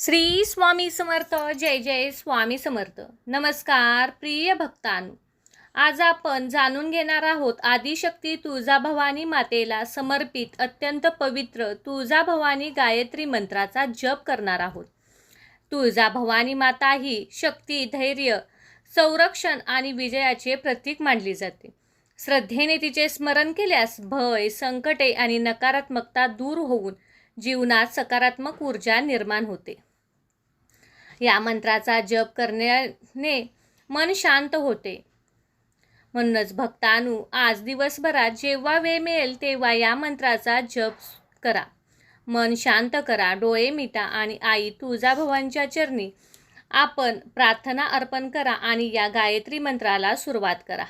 श्री स्वामी समर्थ. जय जय स्वामी समर्थ. नमस्कार प्रिय भक्तांनो, आज आपण जाणून घेणार आहोत आदिशक्ती तुळजाभवानी मातेला समर्पित अत्यंत पवित्र तुळजाभवानी गायत्री मंत्राचा जप करणार आहोत. तुळजाभवानी माता ही शक्ती, धैर्य, संरक्षण आणि विजयाचे प्रतीक मानली जाते. श्रद्धेने तिचे स्मरण केल्यास भय, संकटे आणि नकारात्मकता दूर होऊन जीवनात सकारात्मक ऊर्जा निर्माण होते. या मंत्राचा जप करण्याने मन शांत होते. म्हणूनच भक्तांनो, आज दिवसभरात जेव्हा वेळ मिळेल तेव्हा या मंत्राचा जप करा. मन शांत करा, डोळे मिटा आणि आई तुळजाभवानीच्या चरणी आपण प्रार्थना अर्पण करा आणि या गायत्री मंत्राला सुरुवात करा.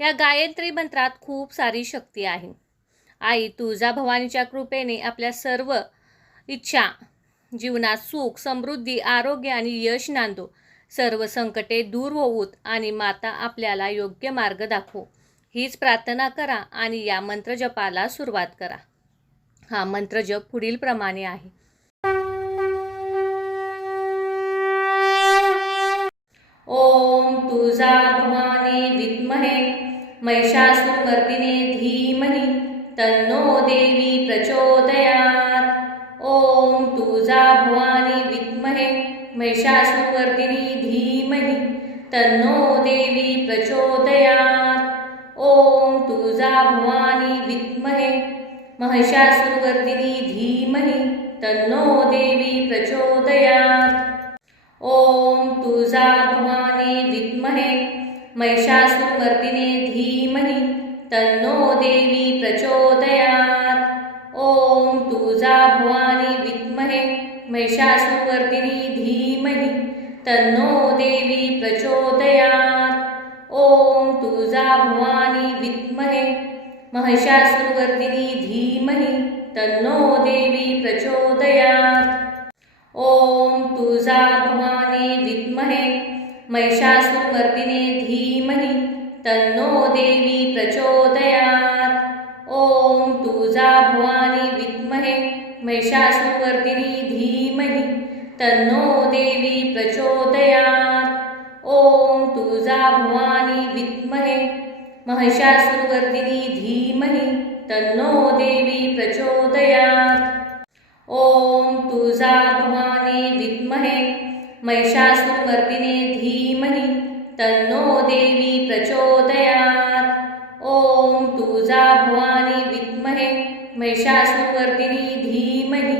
या गायत्री मंत्रात खूप सारी शक्ती आहे. आई तुळजाभवानीच्या कृपेने आपल्या सर्व इच्छा, जीवनात सुख, समृद्धी, आरोग्य आणि यश नांदो. सर्व संकटे दूर होऊत आणि माता आपल्याला योग्य मार्ग दाखवो, हीच प्रार्थना करा आणि या मंत्रजपाला सुरुवात करा. हा मंत्रजप पुढील प्रमाणे आहे. ओम तुळजाभवानी विद्महे महिषासुरमर्दिने धीमहि तन्नो देवी प्रचोदयात्. ओम तुळजाभवानी विद्महे महिषासुरमर्दिनी धीमहि तन्नो देवी प्रचोदयात्. ओम तुळजाभवानी विद्महे महिषासुरमर्दिनी धीमहि तन्नो देवी प्रचोदयात्. ओम तुळजाभवानी विद्महे महिषासुरमर्दिने धीमहि तन्नो देवी प्रचोदयात्. ओम तुळजाभवानी विद्महे महिषासुरमर्दिनी धीमहि तन्नो देवी प्रचोदयात्. ओम तुळजाभवानी विद्महे महिषासुरमर्दिनी धीमहि तन्नो देवी प्रचोदयात्. ओम तुळजाभवानी विद्महे महिषासुरमर्दिने धीमहि तन्नो देवी प्रचोदयात्. ओम तुळजाभवानी विद्महे महिषासुरमर्दिनी धीमहि तन्नो देवी प्रचोदयात्. ओम तुळजाभवानी विद्महे महिषासुरमर्दिनी धीमहि तन्नो देवी प्रचोदयात्. ओम तुळजाभवानी विद्महे महिषासुरमर्दिने धीमहि तन्नो देवी प्रचोदयात्. ओम तुळजाभवानी विद्महे महिषासुरमर्दिनी धीमहि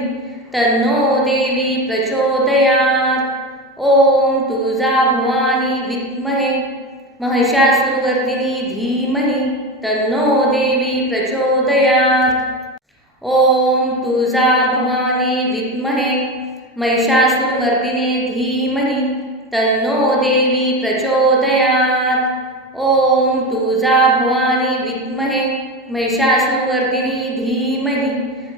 तन्नो देवी प्रचोदयात्. ओम तुळजाभवानी विद्महे महिषासुरमर्दिनी धीमहि तन्नो देवी प्रचोदयात्. ओम तुळजाभवानी विद्महे महिषासुरमर्दिने धीमहि तन्नो देवी प्रचोदयात्. ओम तुळजाभवानी विद्महे महिषासुरमर्दिनी धीमहि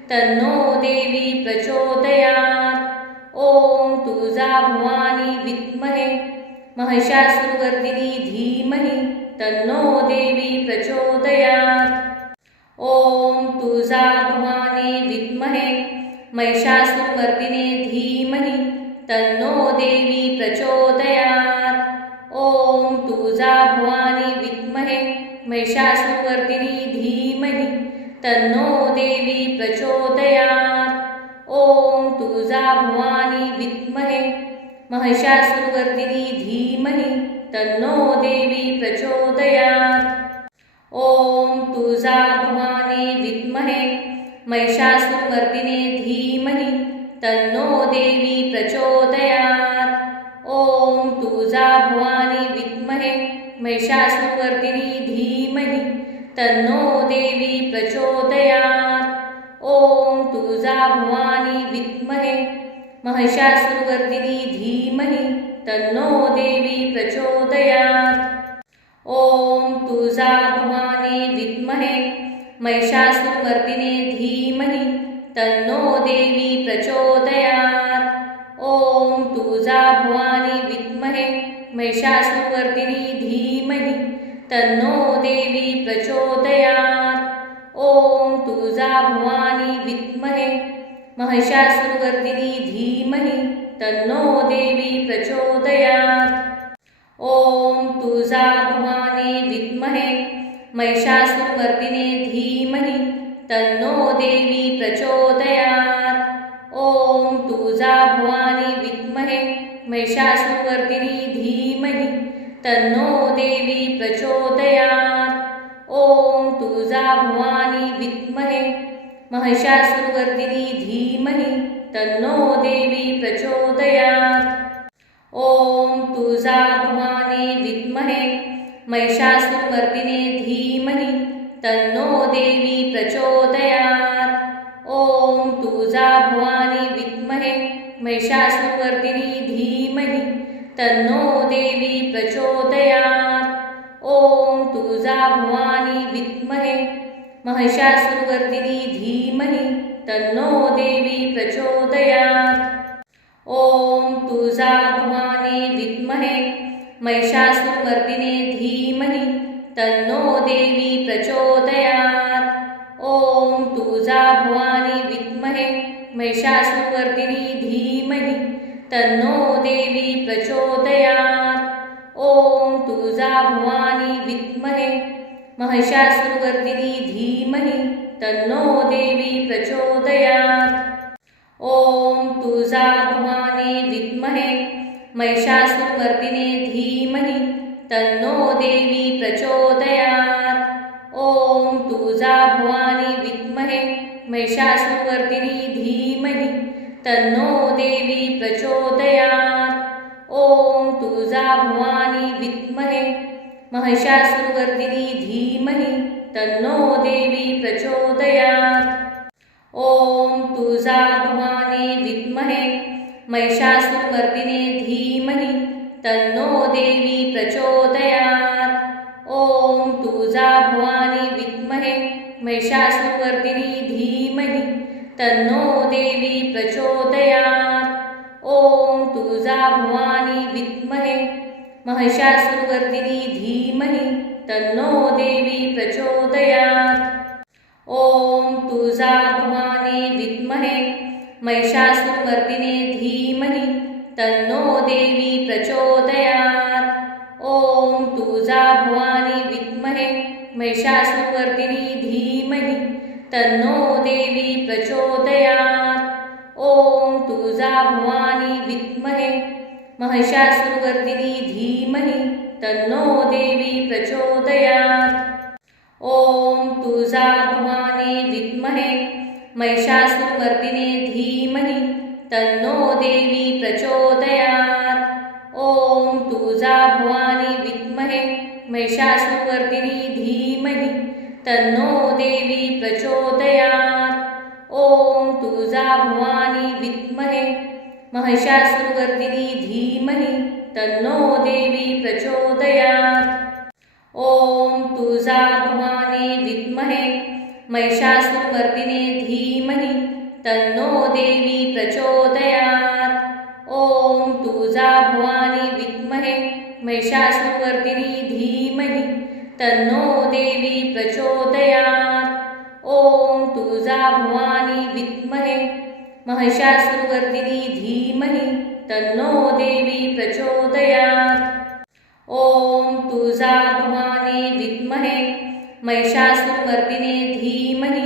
तन्नो देवी प्रचोदयात्. ओम तुळजाभवानी विद्महे महिषासुरमर्दिनी धीमहि तन्नो देवी प्रचोदयात्. ओम तुळजाभवानी विद्महे महिषासुरमर्दिने धीमहि तन्नो देवी प्रचोदयात्. ओम तुळजाभवानी विद्महे महिषासुरमर्दिनी धीमहि तन्नो देवी प्रचोदयात्. ओम तुळजाभवानी विद्महे महिषासुरमर्दिनी धीमहि तन्नो देवी प्रचोदयात्. ओम तुळजाभवानी विद्महे महिषासुरमर्दिने धीमहि तन्नो देवी प्रचोदयात्. ओम तुळजाभवानी विद्महे महिषासुरमर्दिनी धीमहि तन्नो देवी प्रचोदयात्. ओम तुळजाभवानी विद्महे महिषासुरमर्दिनी धीमहि तन्नो देवी प्रचोदयात्. ओम तुळजाभवानी विद्महे महिषासुरमर्दिने धीमहि तन्नो देवी प्रचोदयात्. ओम तुळजाभवानी विद्महे महिषासुरमर्दिनी धीमहि तन्नो देवी प्रचोदयात्. ओम तुळजाभवानी विद्महे महिषासुरवर्धिनी धीमहि तन्नो देवी प्रचोदयात्। ॐ तुळजा भवानी विद्महे महिषासुरमर्दिने धीमहि तन्नो देवी प्रचोदयात्। ॐ तुळजा भवानी विद्महे महिषासुरवर्धिनी धीमहि तन्नो देवी प्रचोदयात्। ॐ तुळजा भवानी विद्महे महिषासुरवर्धिनी धीमहि तन्नो देवी प्रचोदयात्। ॐ तुळजा भवानी विद्महे महिषासुरमर्दिने धीमहि तन्नो देवी प्रचोदयात्। ॐ तुळजा भवानी विद्महे महिषासुरवर्धिनी धीमहि तन्नो देवी प्रचोदयात्। ॐ तुळजा भवानी विद्महे महिषासुरवर्धिनी धीमहि तन्नो देवी प्रचोदयात्। ॐ तुळजा भवानी विद्महे महिषासुरमर्दिने धीमहि तन्नो देवी प्रचोदयात्। ॐ तुळजा भवानी विद्महे महिषासुरवर्धिनी धीमहि तन्नो देवी प्रचोदयात्। ॐ तुळजा भवानी विद्महे महिषासुरवर्धिनी धीमहि तन्नो देवी प्रचोदयात्। ॐ तुळजा भवानी विद्महे महिषासुरमर्दिने धीमहि तन्नो देवी प्रचोदयात्। ॐ तुळजा भवानी विद्महे महिषासुरवर्धिनी धीमहि तन्नो देवी प्रचोदयात्। ॐ तुळजा भवानी विद्महे महिषासुरवर्धिनी धीमहि तन्नो देवी प्रचोदयात्। ॐ तुळजा भवानी विद्महे महिषासुरमर्दिने धीमहि तन्नो देवी प्रचोदयात्। ॐ तुळजा भवानी विद्महे महिषासुरवर्धिनी धीमहि तन्नो देवी प्रचोदयात्। ॐ तुळजा भवानी विद्महे महिषासुरवर्धिनी धीमहि तन्नो देवी प्रचोदयात्। ॐ तुळजा भवानी विद्महे महिषासुरमर्दिने धीमहि तन्नो देवी प्रचोदयात्। ॐ तुळजा भवानी विद्महे महिषासुरवर्धिनी धीमहि तन्नो देवी प्रचोदयात्। ॐ तुळजा भवानी विद्महे महिषासुरवर्धिनी धीमहि तन्नो देवी प्रचोदयात्। ॐ तुळजा भवानी विद्महे महिषासुरमर्दिने धीमहि तन्नो देवी प्रचोदयात्। ॐ तुळजा भवानी विद्महे महिषासुरवर्धिनी धीमहि तन्नो देवी प्रचोदयात्। ॐ तुळजा भवानी विद्महे महिषासुरवर्धिनी धीमहि तन्नो देवी प्रचोदयात्। ॐ तुळजा भवानी विद्महे महिषासुरमर्दिने धीमहि तन्नो देवी प्रचोदयात्। ॐ तुळजा भवानी विद्महे महिषासुरवर्धिनी धीमहि तन्नो देवी प्रचोदयात्। ॐ तुळजा भवानी विद्महे महिषासुरवर्धिनी धीमहि तन्नो देवी प्रचोदयात्। ॐ तुळजा भवानी विद्महे महिषासुरमर्दिने धीमहि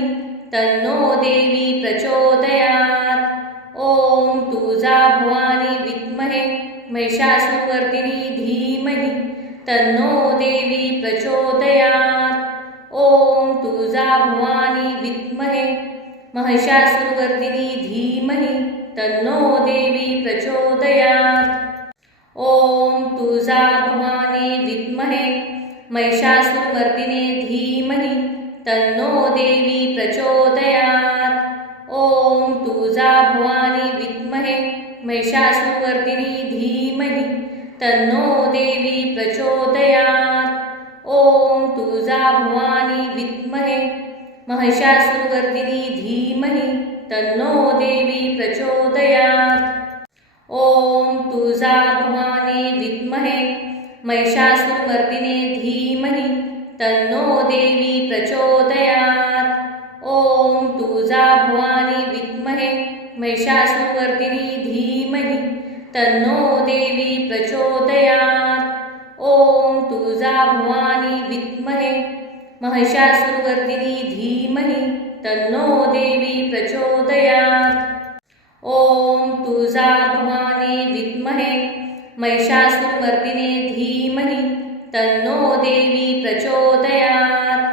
तन्नो देवी प्रचोदयात्। ॐ तुळजा भवानी विद्महे महिषासुरवर्धिनी धीमहि तन्नो देवी प्रचोदयात्। ॐ तुळजा भवानी विद्महे महिषासुरवर्धिनी धीमहि तन्नो देवी प्रचोदयात्। ॐ तुळजा भवानी विद्महे महिषासुरमर्दिने धीमहि तन्नो देवी प्रचोदयात्। ॐ तुळजा भवानी विद्महे महिषासुरवर्धिनी धीमहि तन्नो देवी प्रचोदयात्। ॐ तुळजा भवानी विद्महे महिषासुरवर्धिनी धीमहि तन्नो देवी प्रचोदयात्। ॐ तुळजा भवानी विद्महे महिषासुरमर्दिने धीमहि तन्नो देवी प्रचोदयात्। ॐ तुळजा भवानी विद्महे महिषासुरवर्दिनी धीमहि तन्नो देवी प्रचोदयात्। ॐ तुळजाभवानी विद्महे महिषासुरवर्दिनी धीमहि तन्नो देवी प्रचोदयात्। ॐ तुळजाभवानी विद्महे महिषासुरमर्दिने धीमहि तन्नो देवी प्रचोदयात्।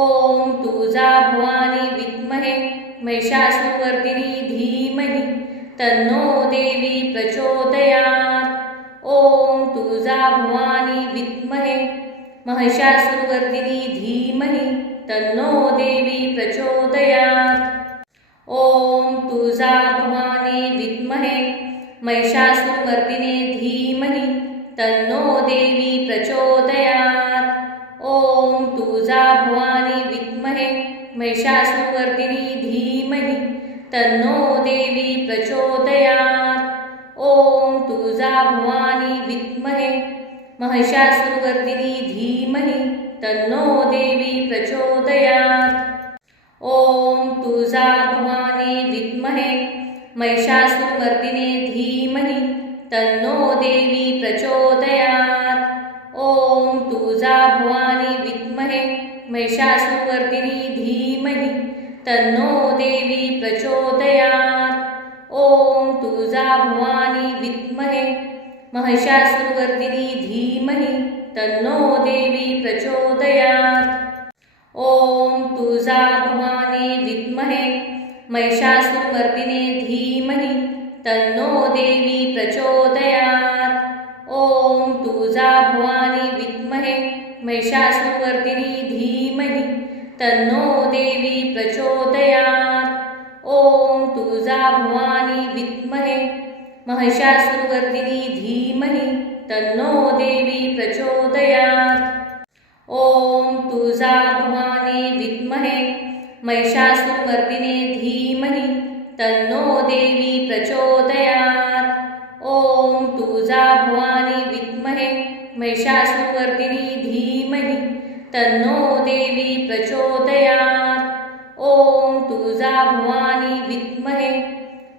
ॐ तुळजाभवानी विद्महे महिषासुरवर्दिनी धीमहि तन्नो देवी प्रचोदयात्। ॐ तुळजाभवानी विद्महे महिषासुरवर्दिनी धीमहि तन्नो देवी प्रचोदयात्। ॐ तुळजाभवानी विद्महे महिषासुरमर्दिने धीमहि तन्नो देवी प्रचोदयात्। ॐ तुळजाभवानी विद्महे महिषासुरवर्दिनी धीमहि तन्नो देवी प्रचोदयात्। ॐ तुळजाभवानी विद्महे महिषासुरवर्दिनी धीमहि तन्नो देवी प्रचोदयात्। ॐ तुळजाभवानी विद्महे महिषासुरमर्दिने धीमहि तन्नो देवी प्रचोदयात्। ॐ तुळजाभवानी विद्महे महिषासुरवर्दिनी धीमहि तन्नो देवी प्रचोदयात्। ॐ तुळजाभवानी विद्महे महिषासुरवर्दिनी धीमहि तन्नो देवी प्रचोदयात्। ॐ तुळजाभवानी विद्महे महिषासुरमर्दिने धीमहि तन्नो देवी प्रचोदयात्। ॐ तुळजाभवानी विद्महे महिषासुरवर्दिनी धीमहि तन्नो देवी प्रचोदयात्। ॐ तुळजाभवानी विद्महे महिषासुरवर्दिनी धीमहि तन्नो देवी प्रचोदयात्। ॐ तुळजाभवानी विद्महे महिषासुरमर्दिने धीमहि तन्नो देवी प्रचोदयात्। ॐ तुळजाभवानी विद्महे महिषासुरवर्दिनी धीमहि तन्नो देवी प्रचोदयात्। ॐ तुळजाभवानी विद्महे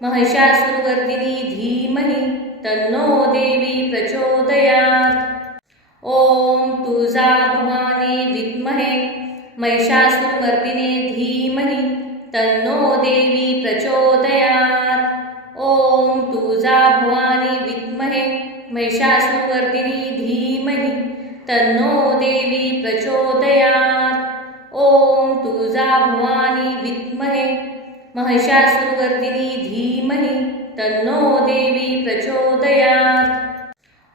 महिषासुरवर्दिनी धीमहि तन्नो देवी प्रचोदयात्। ॐ तुळजाभवानी विद्महे महिषासुरमर्दिने धीमहि तन्नो देवी प्रचोदयात्। ॐ तुळजाभवानी विद्महे महिषासुरवर्दिनी धीमहि तन्नो देवी प्रचोदयात्। ॐ तुळजाभवानी विद्महे महिषासुरवर्दिनी धीमहि तन्नो देवी प्रचोदयात्।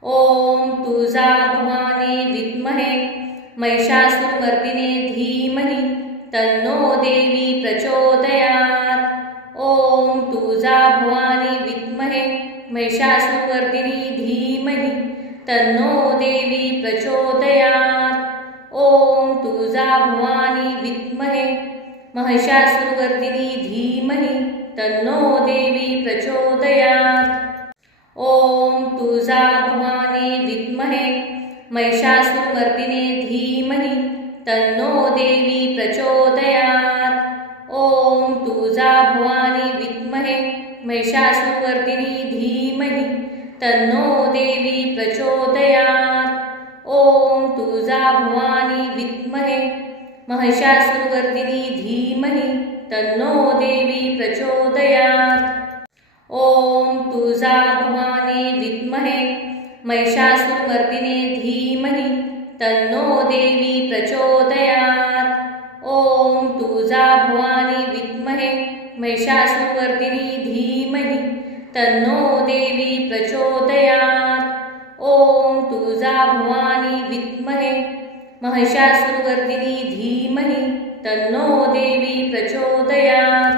ॐ तुळजाभवानी विद्महे महिषासुरमर्दिने धीमहि तन्नो देवी प्रचोदयात्। ॐ तुळजाभवानी विद्महे महिषासुरवर्दिनी धीमहि तन्नो देवी प्रचोदयात्। ॐ तुळजाभवानी विद्महे महिषासुरवर्दिनी धीमहि तन्नो देवी प्रचोदयात्। ॐ तुळजाभवानी विद्महे महिषासुरमर्दिने धीमहि तन्नो देवी प्रचोदयात्। ॐ तुळजाभवानी विद्महे महिषासुरवर्दिनी धीमहि तन्नो देवी प्रचोदयात्। ॐ तुळजाभवानी विद्महे महिषासुरवर्दिनी धीमहि तन्नो देवी प्रचोदयात्। ॐ तुळजाभवानी विद्महे महिषासुरमर्दिने धीमहि तन्नो देवी प्रचोदयात्। ॐ तुळजाभवानी विद्महे महिषासुरवर्दिनी धीमहि तन्नो देवी प्रचोदयात्। ॐ तुळजाभवानी विद्महे महिषासुरवर्दिनी धीमहि तन्नो देवी प्रचोदयात्।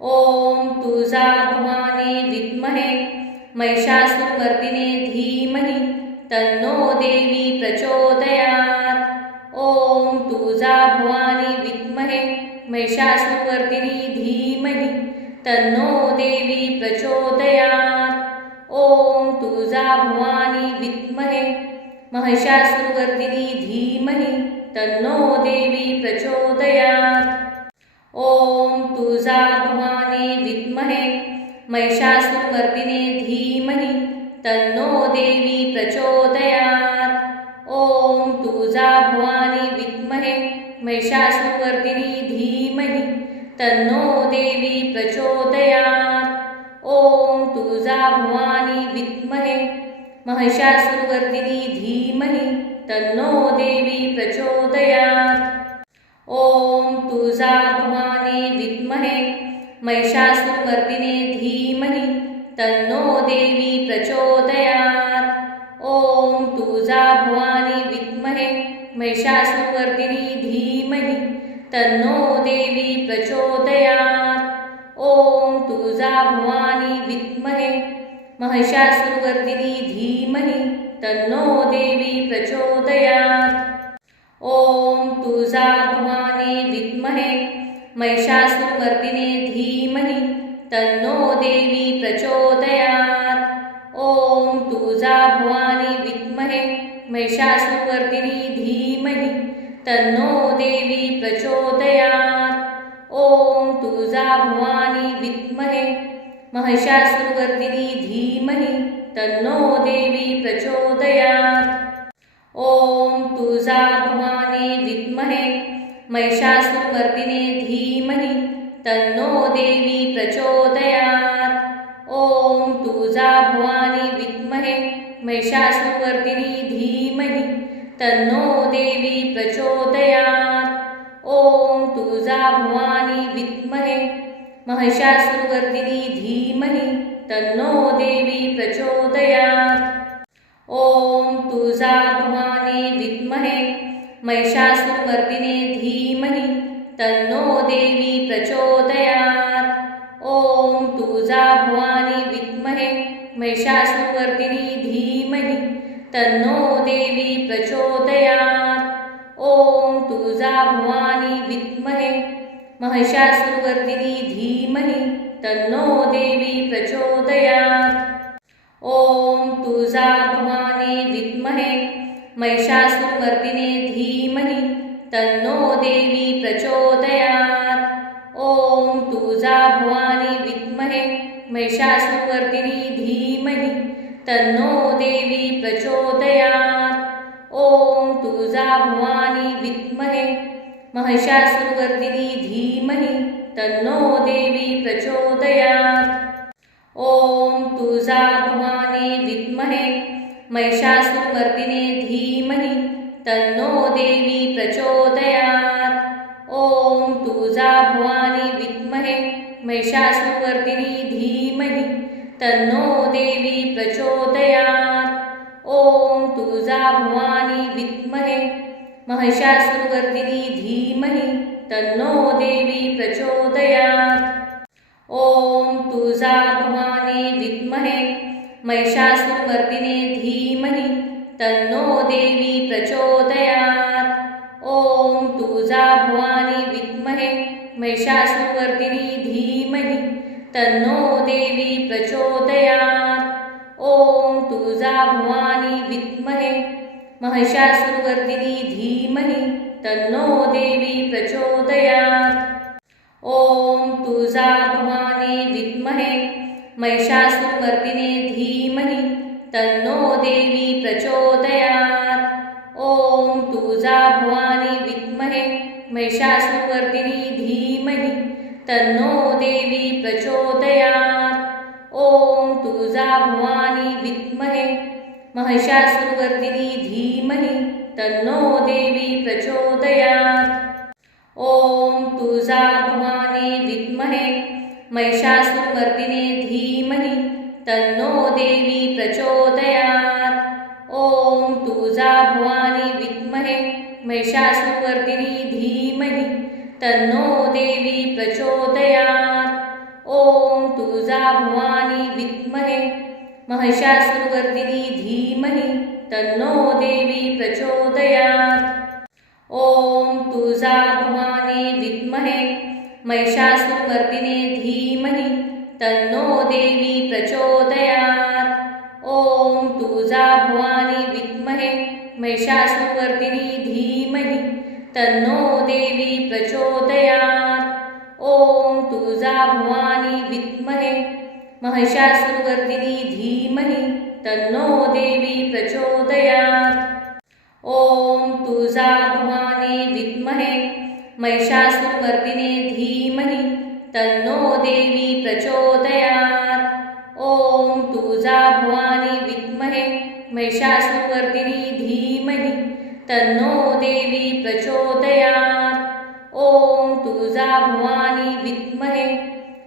ॐ तुळजाभवानी विद्महे महिषासुरमर्दिने धीमहि तन्नो देवी प्रचोदयात्। ॐ तुळजाभवानी विद्महे महिषासुरवर्दिनी धीमहि तन्नो देवी प्रचोदयात्। ॐ तुळजाभवानी विद्महे महिषासुरवर्दिनी धीमहि तन्नो देवी प्रचोदयात्। ॐ तुळजा भवानी विद्महे महिषासुरमर्दिने धीमहि तन्नो देवी प्रचोदयात्। ॐ तुळजा भवानी विद्महे महिषासुरमर्दिनी धीमहि तन्नो देवी प्रचोदयात्। ॐ तुळजा भवानी विद्महे महिषासुरमर्दिनी धीमहि तन्नो देवी प्रचोदयात्। ॐ तुळजा भवानी विद्महे महिषासुरमर्दिने धीमहि तन्नो देवी प्रचोदयात्। ॐ तुळजा भवानी विद्महे महिषासुरमर्दिनी धीमहि तन्नो देवी प्रचोदयात्। ॐ तुळजा भवानी विद्महे महिषासुरमर्दिनी धीमहि तन्नो देवी प्रचोदयात्। ॐ तुळजा भवानी विद्महे महिषासुरमर्दिने धीमहि तन्नो देवी प्रचोदयात्। ॐ तुळजा भवानी विद्महे महिषासुरमर्दिनी धीमहि तन्नो देवी प्रचोदयात्। ॐ तुळजा भवानी विद्महे महिषासुरमर्दिनी धीमहि तन्नो देवी प्रचोदयात्। ॐ तुळजा भवानी विद्महे महिषासुरमर्दिने धीमहि तन्नो देवी प्रचोदयात्। ॐ तुळजा भवानी विद्महे महिषासुरमर्दिनी धीमहि तन्नो देवी प्रचोदयात्। ॐ तुळजा भवानी विद्महे महिषासुरमर्दिनी धीमहि तन्नो देवी प्रचोदयात्। ॐ तुळजा भवानी विद्महे महिषासुरमर्दिने धीमहि तन्नो देवी प्रचोदयात्। ॐ तुळजा भवानी विद्महे महिषासुरमर्दिनी धीमहि तन्नो देवी प्रचोदयात्। ॐ तुळजा भवानी विद्महे महिषासुरमर्दिनी धीमहि तन्नो देवी प्रचोदयात्। ॐ तुळजा भवानी विद्महे महिषासुरमर्दिने धीमहि तन्नो देवी प्रचोदयात्। ॐ तुळजा भवानी विद्महे महिषासुरमर्दिनी धीमहि तन्नो देवी प्रचोदयात्। ॐ तुळजा भवानी विद्महे महिषासुरमर्दिनी धीमहि तन्नो देवी प्रचोदयात्। ॐ तुळजा भवानी विद्महे महिषासुरमर्दिने धीमहि तन्नो देवी प्रचोदयात्। ॐ तुळजा भवानी विद्महे महिषासुरमर्दिनी धीमहि तन्नो देवी प्रचोदयात्। ॐ तुळजा भवानी विद्महे महिषासुरमर्दिनी धीमहि तन्नो देवी प्रचोदयात्। ॐ तुळजा भवानी विद्महे महिषासुरमर्दिने धीमहि तन्नो देवी प्रचोदयात्। ॐ तुळजा भवानी विद्महे महिषासुरमर्दिनी धीमहि तन्नो देवी प्रचोदयात्। ॐ तुळजा भवानी विद्महे महिषासुरमर्दिनी धीमहि तन्नो देवी प्रचोदयात्। ॐ तुळजा भवानी विद्महे महिषासुरमर्दिने धीमहि तन्नो देवी प्रचोदयात्। ॐ तुळजा भवानी विद्महे महिषासुरमर्दिनी धीमहि तन्नो देवी प्रचोदयात्। ॐ तुळजा भवानी विद्महे महिषासुरमर्दिनी धीमहि तन्नो देवी प्रचोदयात्। ॐ तुळजा भवानी विद्महे महिषासुरमर्दिने धीमहि तन्नो देवी प्रचोदयात्। ॐ तुळजा भवानी विद्महे महिषासुरमर्दिनी धीमहि तन्नो देवी प्रचोदयात्। ॐ तुळजा भवानी विद्महे महिषासुरमर्दिनी धीमहि तन्नो देवी प्रचोदयात्। ॐ तुळजा भवानी विद्महे महिषासुरमर्दिने धीमहि तन्नो देवी प्रचोदयात्। ॐ तुळजा भवानी विद्महे महिषासुरमर्दिनी धीमहि तन्नो देवी प्रचोदयात्। ॐ तुळजाभवानी विद्महे महिषासुरवर्धिनी धीमहि तन्नो देवी प्रचोदयात्। ॐ तुळजाभवानी विद्महे महिषासुरमर्दिने धीमहि तन्नो देवी प्रचोदयात्। ॐ तुळजाभवानी विद्महे महिषासुरवर्दिनी धीमहि तन्नो देवी प्रचोदयात्। ॐ तुळजाभवानी विद्महे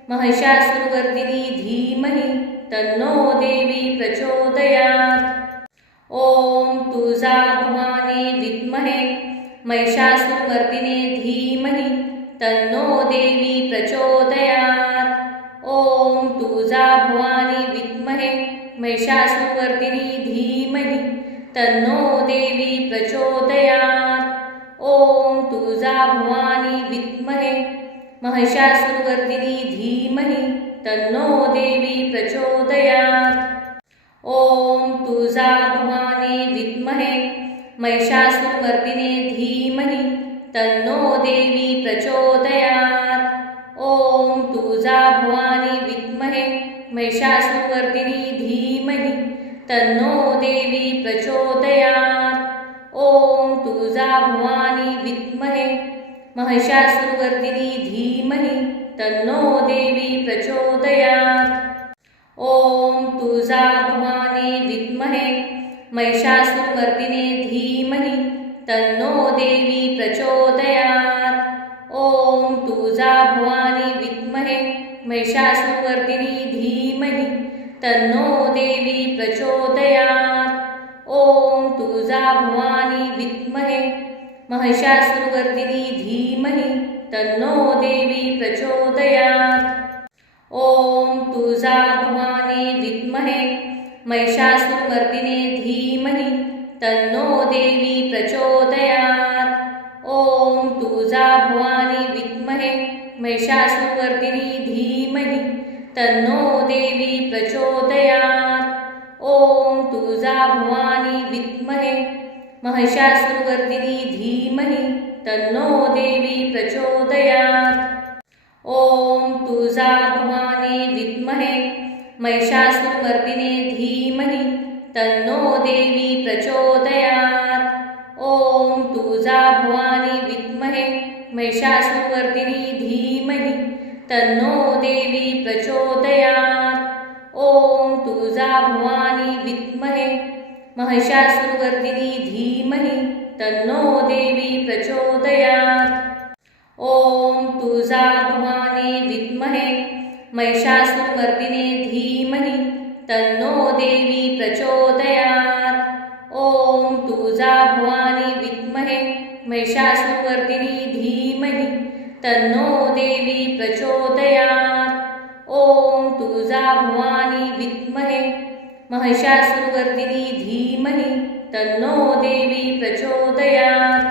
महिषासुरवर्दिनी धीमहि तन्नो देवी प्रचोदयात्। ॐ तुळजाभवानी विद्महे महिषासुरमर्दिने धीमहि तन्नो देवी प्रचोदयात्। ॐ तुळजाभवानी विद्महे महिषासुरवर्दिनी धीमहि तन्नो देवी प्रचोदयात्। ॐ तुळजाभवानी विद्महे महिषासुरवर्दिनी धीमहि तन्नो देवी प्रचोदयात्। ॐ तुळजाभवानी विद्महे महिषासुरमर्दिने धीमहि तन्नो देवी प्रचोदयात्। ॐ तुळजाभवानी विद्महे महिषासुरवर्दिनी धीमहि तन्नो देवी प्रचोदयात्। ॐ तुळजाभवानी विद्महे महिषासुरवर्दिनी धीमहि तन्नो देवी प्रचोदयात्। ॐ तुळजाभवानी विद्महे महिषासुरमर्दिने धीमहि तन्नो देवी प्रचोदयात्। ॐ तुळजाभवानी विद्महे महिषासुरवर्दिनी धीमहि तन्नो देवी प्रचोदयात्। ॐ तुळजाभवानी विद्महे महिषासुरवर्दिनी धीमहि तन्नो देवी प्रचोदयात्। ॐ तुळजाभवानी विद्महे महिषासुरमर्दिने धीमहि तन्नो देवी प्रचोदयात्। ॐ तुळजाभवानी विद्महे महिषासुरवर्दिनी धीमहि तन्नो देवी प्रचोदयात्। ॐ तुळजाभवानी विद्महे महिषासुरवर्दिनी धीमहि तन्नो देवी प्रचोदयात्। ॐ तुळजाभवानी विद्महे महिषासुरमर्दिने धीमहि तन्नो देवी प्रचोदयात्। ॐ तुळजाभवानी विद्महे महिषासुरवर्दिनी धीमहि तन्नो देवी प्रचोदयात्। ॐ तुळजाभवानी विद्महे महिषासुरवर्दिनी धीमहि तन्नो देवी प्रचोदयात्। ॐ तुळजाभवानी विद्महे महिषासुरमर्दिने धीमहि तन्नो देवी प्रचोदयात्। ॐ तुळजाभवानी विद्महे महिषासुरवर्दिनी धीमहि तन्नो देवी प्रचोदयात्। ॐ तुळजाभवानी विद्महे महिषासुरवर्दिनी धीमहि तन्नो देवी प्रचोदयात्।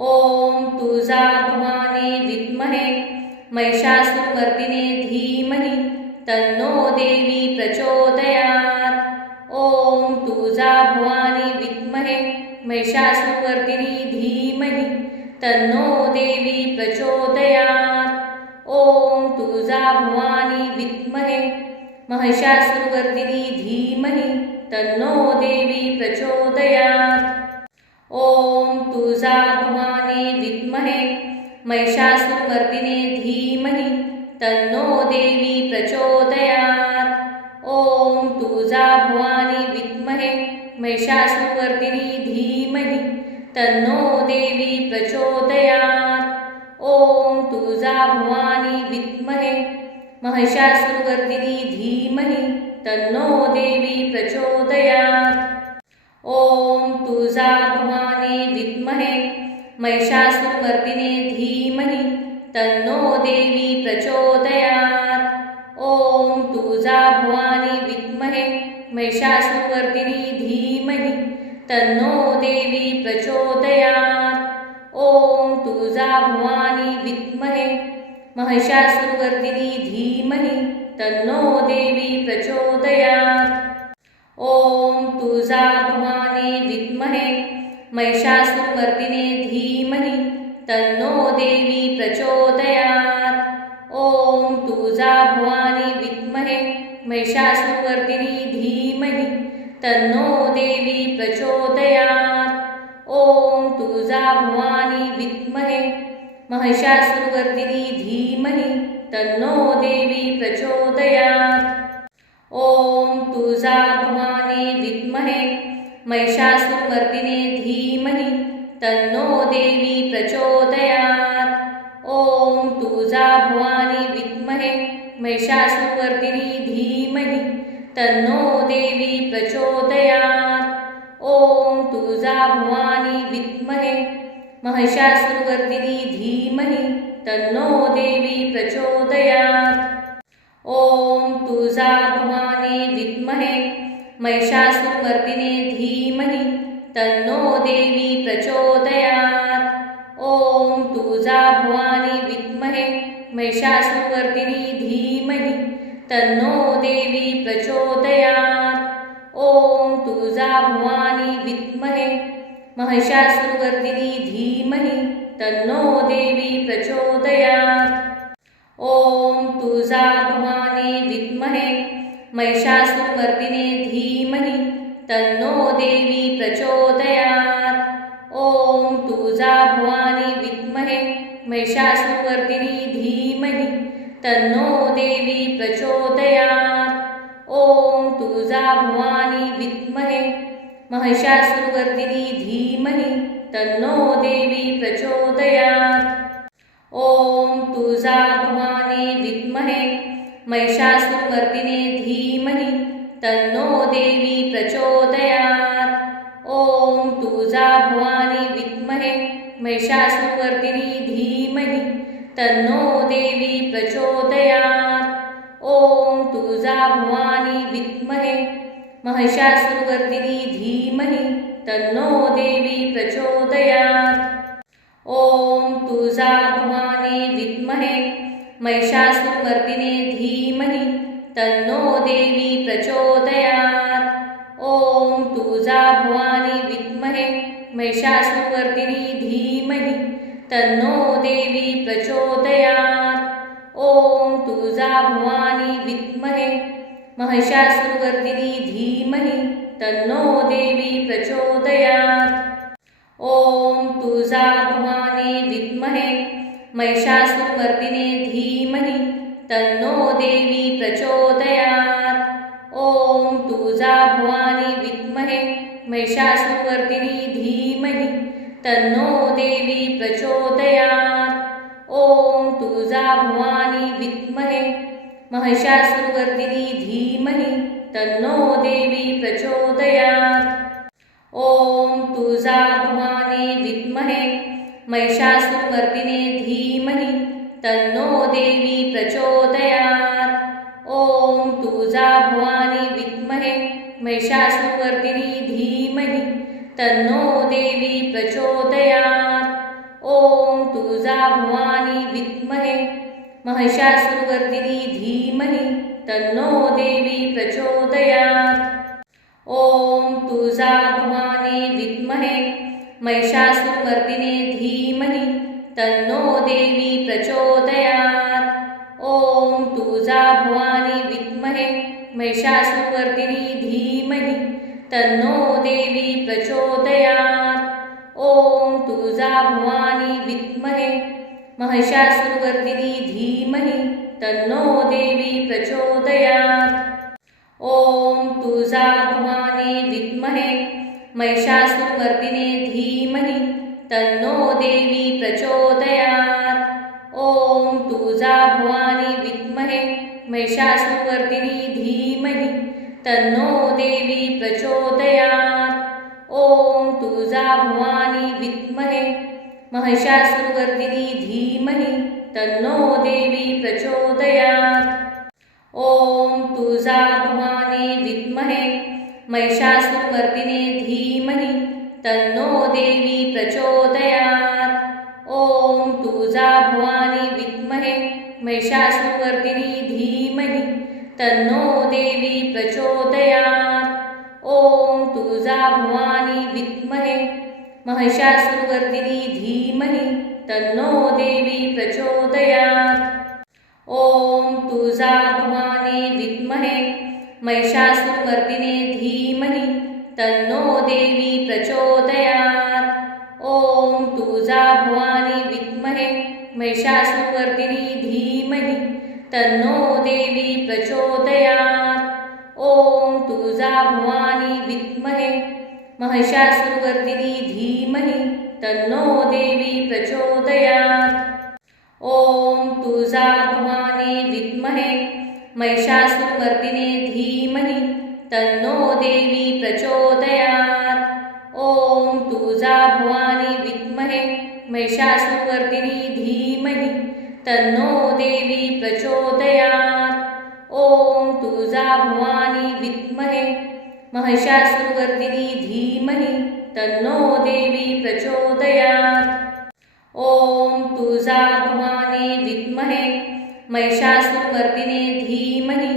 ॐ तुळजाभवानी विद्महे महिषासुरमर्दिने धीमहि तन्नो देवी प्रचोदयात्। ॐ तुळजाभवानी विद्महे महिषासुरवर्दिनी धीमहि तन्नो देवी प्रचोदयात्। ॐ तुळजाभवानी विद्महे महिषासुरवर्दिनी धीमहि तन्नो देवी प्रचोदयात्। ॐ तुळजाभवानी विद्महे महिषासुरमर्दिने धीमहि तन्नो देवी प्रचोदयात्। ॐ तुळजाभवानी विद्महे महिषासुरवर्दिनी धीमहि तन्नो देवी प्रचोदयात्। ॐ तुळजाभवानी विद्महे महिषासुरवर्दिनी धीमहि तन्नो देवी प्रचोदयात्। ॐ तुळजाभवानी विद्महे महिषासुरमर्दिने धीमहि तन्नो देवी प्रचोदयात्। ॐ तुळजाभवानी विद्महे महिषासुरवर्दिनी धीमहि तन्नो देवी प्रचोदयात्। ॐ तुळजाभवानी विद्महे महिषासुरवर्दिनी धीमहि तन्नो देवी प्रचोदयात्। ॐ तुळजाभवानी विद्महे महिषासुरमर्दिने धीमहि तन्नो देवी प्रचोदयात्। ॐ तुळजा भवानी विद्महे महिषासुरवर्धिनी धीमहि तन्नो देवी प्रचोदयात्। ॐ तुळजा भवानी विद्महे महिषासुरवर्धिनी धीमहि तन्नो देवी प्रचोदयात्। ॐ तुळजा भवानी विद्महे महिषासुरमर्दिने धीमहि तन्नो देवी प्रचोदयात्। ॐ तुळजा भवानी विद्महे महिषासुरवर्दिनी धीमहि तन्नो देवी प्रचोदयात्। ॐ तुळजा भवानी विद्महे महिषासुरवर्दिनी धीमहि तन्नो देवी प्रचोदयात्। ॐ तुळजा भवानी विद्महे महिषासुरमर्दिने धीमहि तन्नो देवी प्रचोदयात्। ॐ तुळजा भवानी विद्महे महिषासुरवर्दिनी धीमहि तन्नो देवी प्रचोदयात्। ॐ तुळजा भवानी विद्महे महिषासुरवर्दिनी धीमहि तन्नो देवी प्रचोदयात्। ॐ तुळजा भवानी विद्महे महिषासुरमर्दिने धीमहि तन्नो देवी प्रचोदयात्। ॐ तुळजा भवानी विद्महे महिषासुरवर्दिनी धीमहि तन्नो देवी प्रचोदयात्। ॐ तुळजा भवानी विद्महे महिषासुरवर्दिनी धीमहि तन्नो देवी प्रचोदयात्। ॐ तुळजा भवानी विद्महे महिषासुरमर्दिने धीमहि तन्नो देवी प्रचोदयात्। ॐ तुळजा भवानी विद्महे महिषासुरवर्दिनी धीमहि तन्नो देवी प्रचोदयात्। ॐ तुळजा भवानी विद्महे महिषासुरवर्दिनी धीमहि तन्नो देवी प्रचोदयात्। ॐ तुळजा भवानी विद्महे महिषासुरमर्दिने धीमहि तन्नो देवी प्रचोदयात्। ॐ तुळजा भवानी विद्महे महिषासुरवर्दिनी धीमहि तन्नो देवी प्रचोदयात्। ॐ तुळजा भवानी विद्महे महिषासुरवर्दिनी धीमहि तन्नो देवी प्रचोदयात्। ॐ तुळजा भवानी विद्महे महिषासुरमर्दिने धीमहि तन्नो देवी प्रचोदयात्। ॐ तुळजा भवानी विद्महे महिषासुरवर्दिनी धीमहि तन्नो देवी प्रचोदयात्। ॐ तुळजा भवानी विद्महे महिषासुरवर्दिनी धीमहि तन्नो देवी प्रचोदयात्। ॐ तुळजा भवानी विद्महे महिषासुरमर्दिने धीमहि तन्नो देवी प्रचोदयात्। ॐ तुळजा भवानी विद्महे महिषासुरवर्दिनी धीमहि तन्नो देवी प्रचोदयात्। ॐ तुळजा भवानी विद्महे महिषासुरवर्दिनी धीमहि तन्नो देवी प्रचोदयात्। ॐ तुळजा भवानी विद्महे महिषासुरमर्दिने धीमहि तन्नो देवी प्रचोदयात्। ॐ तुळजा भवानी विद्महे महिषासुरवर्दिनी धीमहि तन्नो देवी प्रचोदयात्। ॐ तुळजा भवानी विद्महे महिषासुरवर्दिनी धीमहि तन्नो देवी प्रचोदयात्। ॐ तुळजा भवानी विद्महे महिषासुरमर्दिने धीमहि तन्नो देवी प्रचोदयात्। ॐ तुळजा भवानी विद्महे महिषासुरवर्दिनी धीमहि तन्नो देवी प्रचोदयात्। ॐ तुळजा भवानी विद्महे महिषासुरवर्दिनी धीमहि तन्नो देवी प्रचोदयात्। ॐ तुळजा भवानी विद्महे महिषासुरमर्दिने धीमहि तन्नो देवी प्रचोदयात्। ॐ तुळजा भवानी विद्महे महिषासुरवर्दिनी धीमहि तन्नो देवी प्रचोदयात्। ॐ तुळजा भवानी विद्महे महिषासुरवर्दिनी धीमहि तन्नो देवी प्रचोदयात्। ॐ तुळजा भवानी विद्महे महिषासुरमर्दिने धीमहि तन्नो देवी प्रचोदयात्। ॐ तुळजा भवानी विद्महे महिषासुरमर्दिनी धीमहि तन्नो देवी प्रचोदयात्। ॐ तुळजा भवानी विद्महे महिषासुरमर्दिनी धीमहि तन्नो देवी प्रचोदयात्। ॐ तुळजा भवानी विद्महे महिषासुरमर्दिने धीमहि तन्नो देवी प्रचोदयात्। ॐ तुळजा भवानी विद्महे महिषासुरमर्दिनी धीमहि तन्नो देवी प्रचोदयात्। ॐ तुळजा भवानी विद्महे महिषासुरमर्दिनी धीमहि तन्नो देवी प्रचोदयात्। ॐ तुळजा भवानी विद्महे महिषासुरमर्दिने धीमहि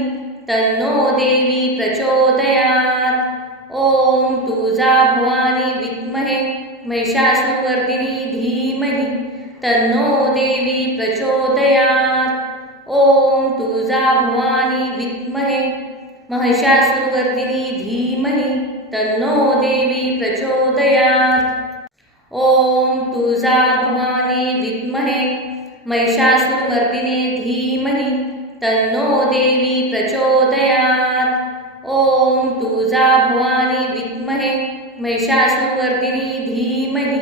तन्नो देवी प्रचोदयात्। ॐ तुळजा भवानी विद्महे महिषासुरमर्दिनी धीमहि तन्नो देवी प्रचोदयात्। ॐ तुळजा भवानी विद्महे महिषासुरमर्दिनी धीमहि तन्नो देवी प्रचोदयात्। ॐ तुळजा भवानी विद्महे महिषासुरमर्दिने धीमहि तन्नो देवी प्रचोदयात्। ॐ तुळजा भवानी विद्महे महिषासुरमर्दिनी धीमहि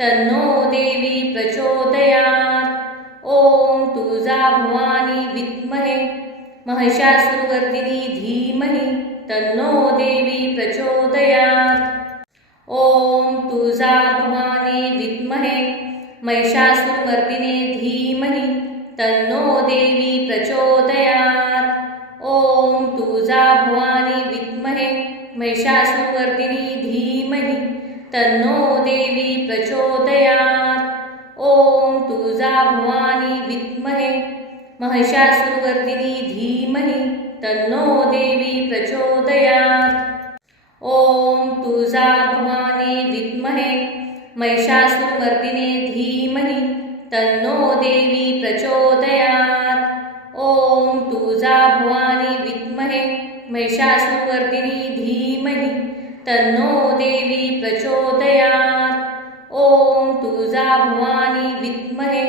तन्नो देवी प्रचोदयात्। ॐ तुळजा भवानी विद्महे महिषासुरमर्दिनी धीमहि तन्नो देवी प्रचोदयात्। ॐ तुळजा भवानी विद्महे महिषासुरमर्दिने धीमहि तन्नो देवी प्रचोदयात्। ॐ तुळजा भवानी विद्महे महिषासुरमर्दिनी धीमहि तन्नो देवी प्रचोदयात्। ॐ तुळजा भवानी विद्महे महिषासुरमर्दिनी धीमहि तन्नो देवी प्रचोदयात्। ॐ तुळजा भवानी विद्महे महिषासुरमर्दिने धीमहि तन्नो देवी प्रचोदयात्। ॐ तुळजा भवानी विद्महे महिषासुरमर्दिनी धीमहि तन्नो देवी प्रचोदयात्। ॐ तुळजा भवानी विद्महे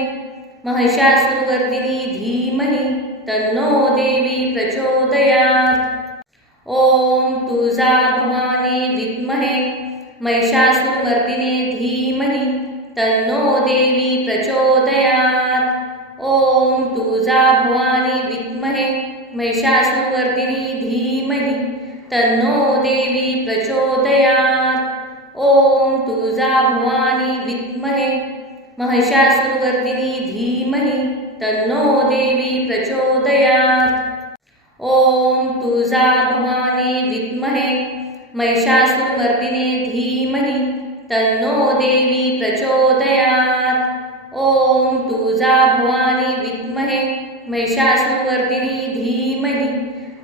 महिषासुरमर्दिनी धीमहि तन्नो देवी प्रचोदयात्। ॐ तुळजा भवानी विद्महे महिषासुरमर्दिने धीमहि तन्नो देवी प्रचोदयात्। ॐ तुळजा भवानी विद्महे महिषासुरमर्दिनी धीमहि तन्नो देवी प्रचोदयात्। ॐ तुळजा भवानी विद्महे महिषासुरमर्दिनी धीमहि तन्नो देवी प्रचोदयात्। ॐ तुळजा भवानी विद्महे महिषासुरमर्दिने धीमहि तन्नो देवी प्रचोदयात्। ॐ तुळजा भवानी विद्महे महिषासुरमर्दिनी धीमहि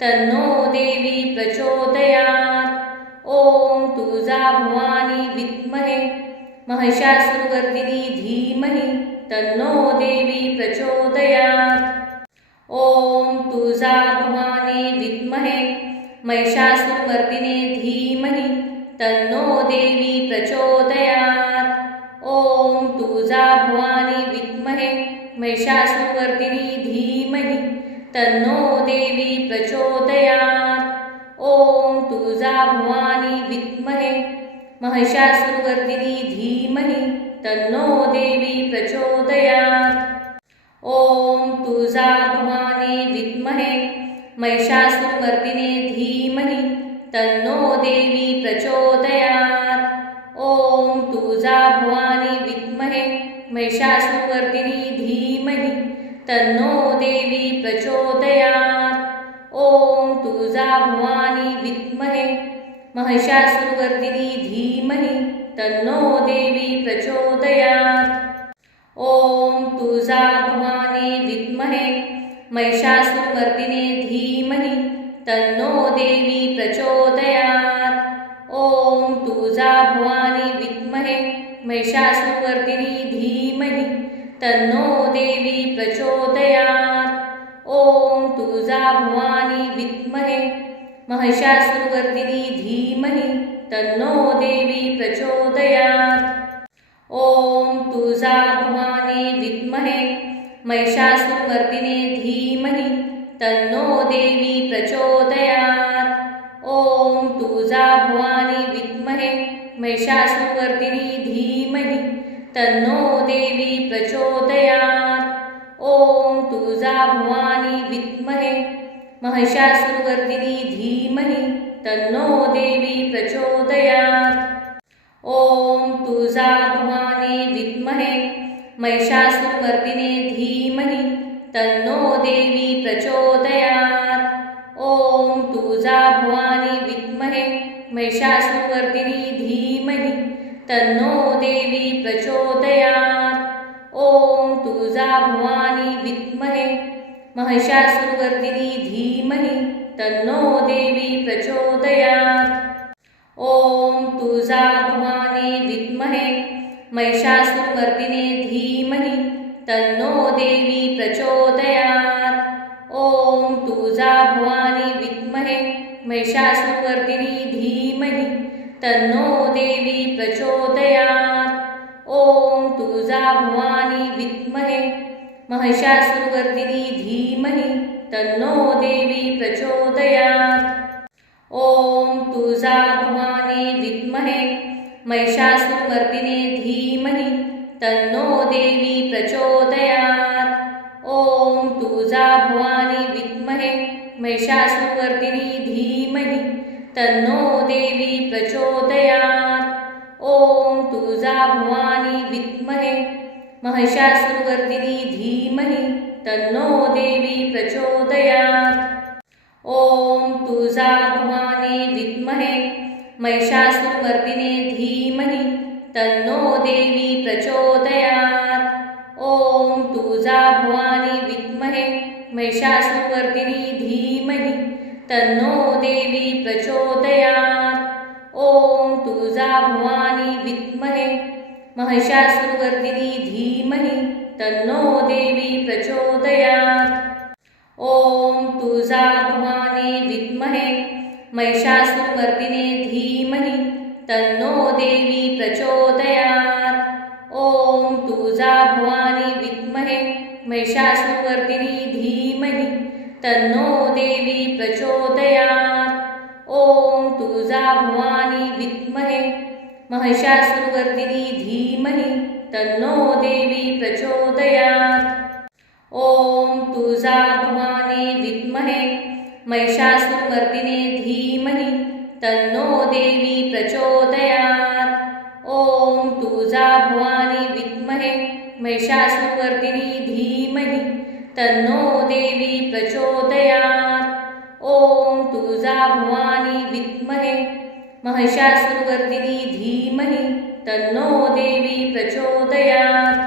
तन्नो देवी प्रचोदयात्। ॐ तुळजा भवानी विद्महे महिषासुरमर्दिनी धीमहि तन्नो देवी प्रचोदयात्। ॐ तुळजा भवानी विद्महे महिषासुरमर्दिने धीमहि तन्नो देवी प्रचोदयात्। ॐ तुळजा भवानी विद्महे महिषासुरमर्दिनी धीमहि तन्नो देवी प्रचोदयात्। ॐ तुळजा भवानी विद्महे महिषासुरमर्दिनी धीमहि तन्नो देवी प्रचोदयात्। ॐ तुळजा भवानी विद्महे महिषासुरमर्दिने धीमहि तन्नो देवी प्रचोदयात्। ॐ तुळजा भवानी विद्महे महिषासुरमर्दिनी धीमहि तन्नो देवी प्रचोदयात्। ॐ तुळजा भवानी विद्महे महिषासुरमर्दिनी धीमहि तन्नो देवी प्रचोदयात्। ॐ तुळजा भवानी विद्महे महिषासुरमर्दिने धीमहि तन्नो देवी प्रचोदयात्। ॐ तुळजा भवानी विद्महे महिषासुरमर्दिनी धीमहि तन्नो देवी प्रचोदयात्। ओम तुळजा भवानी विद्महे महिषासुरवर्धिनी धीमहि तन्नो देवी प्रचोदयात्। ओम तुळजा भवानी विद्महे महिषासुरमर्दिने धीमहि तन्नो देवी प्रचोदयात्। ओम तुळजा भवानी विद्महे महिषासुरवर्दिनी धीमहि तन्नो देवी प्रचोदयात्। ओम तुळजा भवानी विद्महे महिषासुरवर्दिनी धीमहि तन्नो देवी प्रचोदयात्। ओम तुळजा भवानी विद्महे महिषासुरमर्दिने धीमहि तन्नो देवी प्रचोदयात्। ओम तुळजा भवानी विद्महे महिषासुरवर्दिनी धीमहि तन्नो देवी प्रचोदयात्। ओम तुळजा भवानी विद्महे महिषासुरवर्दिनी धीमहि तन्नो देवी प्रचोदयात्। ओम तुळजा भवानी विद्महे महिषासुरमर्दिने धीमहि तन्नो देवी प्रचोदयात्। ओम तुळजा भवानी विद्महे महिषासुरवर्दिनी धीमहि तन्नो देवी प्रचोदयात्। ओम तुळजा भवानी विद्महे महिषासुरवर्दिनी धीमहि तन्नो देवी प्रचोदयात्। ओम तुळजा भवानी विद्महे महिषासुरमर्दिने धीमहि तन्नो देवी प्रचोदयात्। ओम तुळजा भवानी विद्महे महिषासुरवर्दिनी धीमहि तन्नो देवी प्रचोदयात्। ओम तुळजा भवानी विद्महे महिषासुरवर्दिनी धीमहि तन्नो देवी प्रचोदयात्। ओम तुळजा भवानी विद्महे महिषासुरमर्दिने धीमहि तन्नो देवी प्रचोदयात्। ओम तुळजा भवानी विद्महे महिषासुरवर्दिनी धीमहि तन्नो देवी प्रचोदयात्। ओम तुळजा भवानी विद्महे महिषासुरवर्दिनी धीमहि तन्नो देवी प्रचोदयात्। ओम तुळजा भवानी विद्महे महिषासुरमर्दिने धीमहि तन्नो देवी प्रचोदयात्। ओम तुळजा भवानी विद्महे महिषासुरवर्दिनी धीमहि तन्नो देवी प्रचोदयात्। ओम तुळजा भवानी विद्महे महिषासुरवर्दिनी धीमहि तन्नो देवी प्रचोदयात्। ओम तुळजा भवानी विद्महे महिषासुरमर्दिने धीमहि तन्नो देवी प्रचोदयात्। ओम तुळजा भवानी विद्महे महिषासुरवर्दिनी धीमहि तन्नो देवी प्रचोदयात्। ओम तुळजा भवानी विद्महे महिषासुरवर्दिनी धीमहि तन्नो देवी प्रचोदयात्।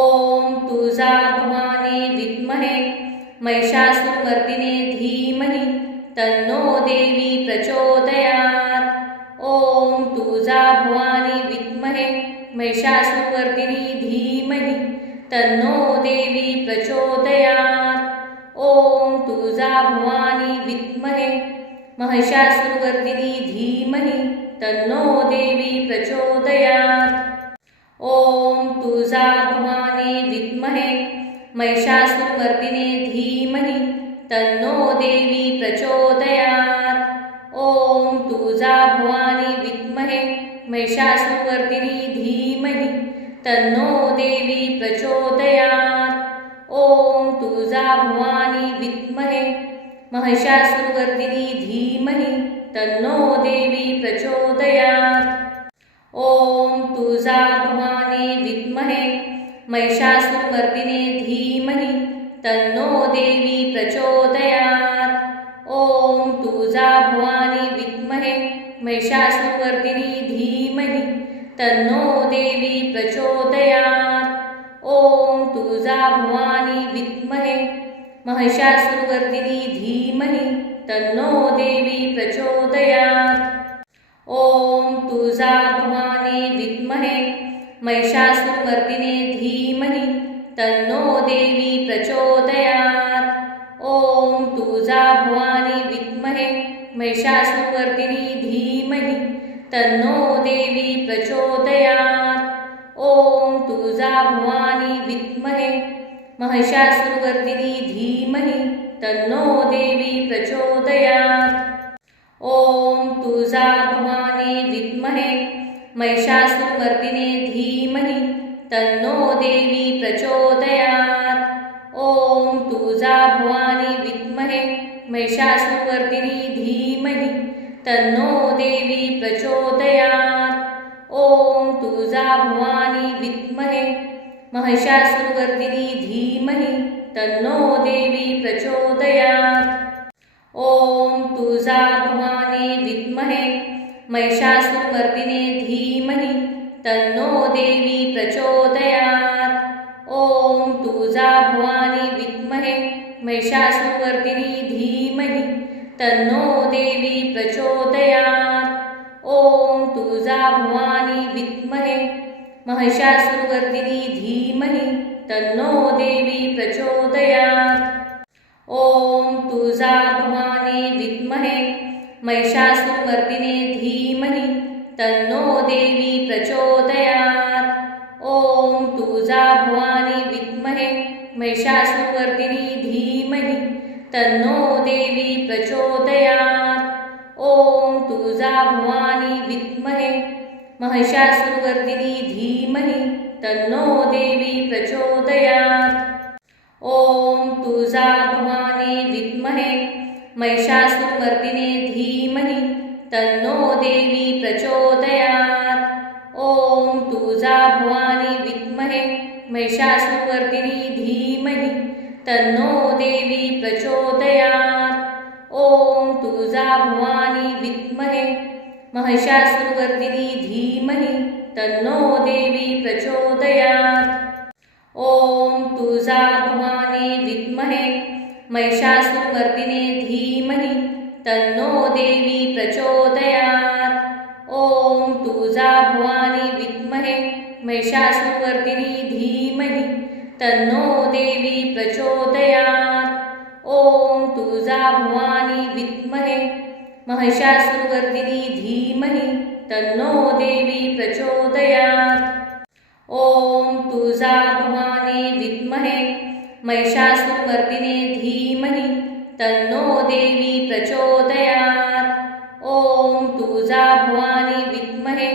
ओम तुळजा भवानी विद्महे महिषासुरमर्दिने धीमहि तन्नो देवी प्रचोदयात्। ओम तुळजा भवानी विद्महे महिषासुरवर्दिनी धीमहि तन्नो देवी प्रचोदयात्। ओम तुळजा भवानी विद्महे महिषासुरवर्दिनी धीमहि तन्नो देवी प्रचोदयात्। ओम तुळजा भवानी विद्महे महिषासुरमर्दिने धीमहि तन्नो देवी प्रचोदयात्। ओम तुळजा भवानी विद्महे महिषासुरवर्दिनी धीमहि तन्नो देवी प्रचोदयात्। ओम तुळजा भवानी विद्महे महिषासुरवर्दिनी धीमहि तन्नो देवी प्रचोदयात्। ओम तुळजा भवानी विद्महे महिषासुरमर्दिने धीमहि तन्नो देवी प्रचोदयात्। ओम तुळजा भवानी विद्महे महिषासुरवर्दिनी धीमहि तन्नो देवी प्रचोदयात्। ओम तुळजा भवानी विद्महे महिषासुरवर्दिनी धीमहि तन्नो देवी प्रचोदयात्। ओम तुळजा भवानी विद्महे महिषासुरमर्दिने धीमहि तन्नो देवी प्रचोदयात्। महिषासुरवर्धिनी धीमहि तन्नो देवी प्रचोदयात्। ॐ तुळजाभवानी विद्महे महिषासुरवर्धिनी धीमहि तन्नो देवी प्रचोदयात्। ॐ तुळजाभवानी विद्महे महिषासुरमर्दिने धीमहि तन्नो देवी प्रचोदयात्। ॐ तुळजाभवानी विद्महे महिषासुरवर्दिनी धीमहि तन्नो देवी प्रचोदयात्। ॐ तुळजाभवानी विद्महे महिषासुरवर्दिनी धीमहि तन्नो देवी प्रचोदयात्। ॐ तुळजाभवानी विद्महे महिषासुरमर्दिने धीमहि तन्नो देवी प्रचोदयात्। ॐ तुळजाभवानी विद्महे महिषासुरवर्दिनी धीमहि तन्नो देवी प्रचोदयात्। ॐ तुळजाभवानी विद्महे महिषासुरवर्दिनी धीमहि तन्नो देवी प्रचोदयात्। ॐ तुळजाभवानी विद्महे महिषासुरमर्दिने धीमहि तन्नो देवी प्रचोदयात्। ॐ तुळजाभवानी विद्महे महिषासुरवर्दिनी धीमहि तन्नो देवी प्रचोदयात्। ॐ तुळजाभवानी विद्महे महिषासुरवर्दिनी धीमहि तन्नो देवी प्रचोदयात्। ॐ तुळजाभवानी विद्महे महिषासुरमर्दिने धीमहि तन्नो देवी प्रचोदयात्। ॐ तुळजाभवानी विद्महे महिषासुरवर्दिनी धीमहि तन्नो देवी प्रचोदयात्। ॐ तुळजाभवानी विद्महे महिषासुरवर्दिनी धीमहि तन्नो देवी प्रचोदयात्। ॐ तुळजाभवानी विद्महे महिषासुरमर्दिने धीमहि तन्नो देवी प्रचोदयात्। ॐ तुळजाभवानी विद्महे महिषासुरवर्दिनी धीमहि तन्नो देवी प्रचोदयात्। ॐ तुळजाभवानी विद्महे महिषासुरवर्दिनी धीमहि तन्नो देवी प्रचोदयात्। ॐ तुळजाभवानी विद्महे महिषासुरमर्दिने धीमहि तन्नो देवी प्रचोदयात्। ॐ तुळजाभवानी विद्महे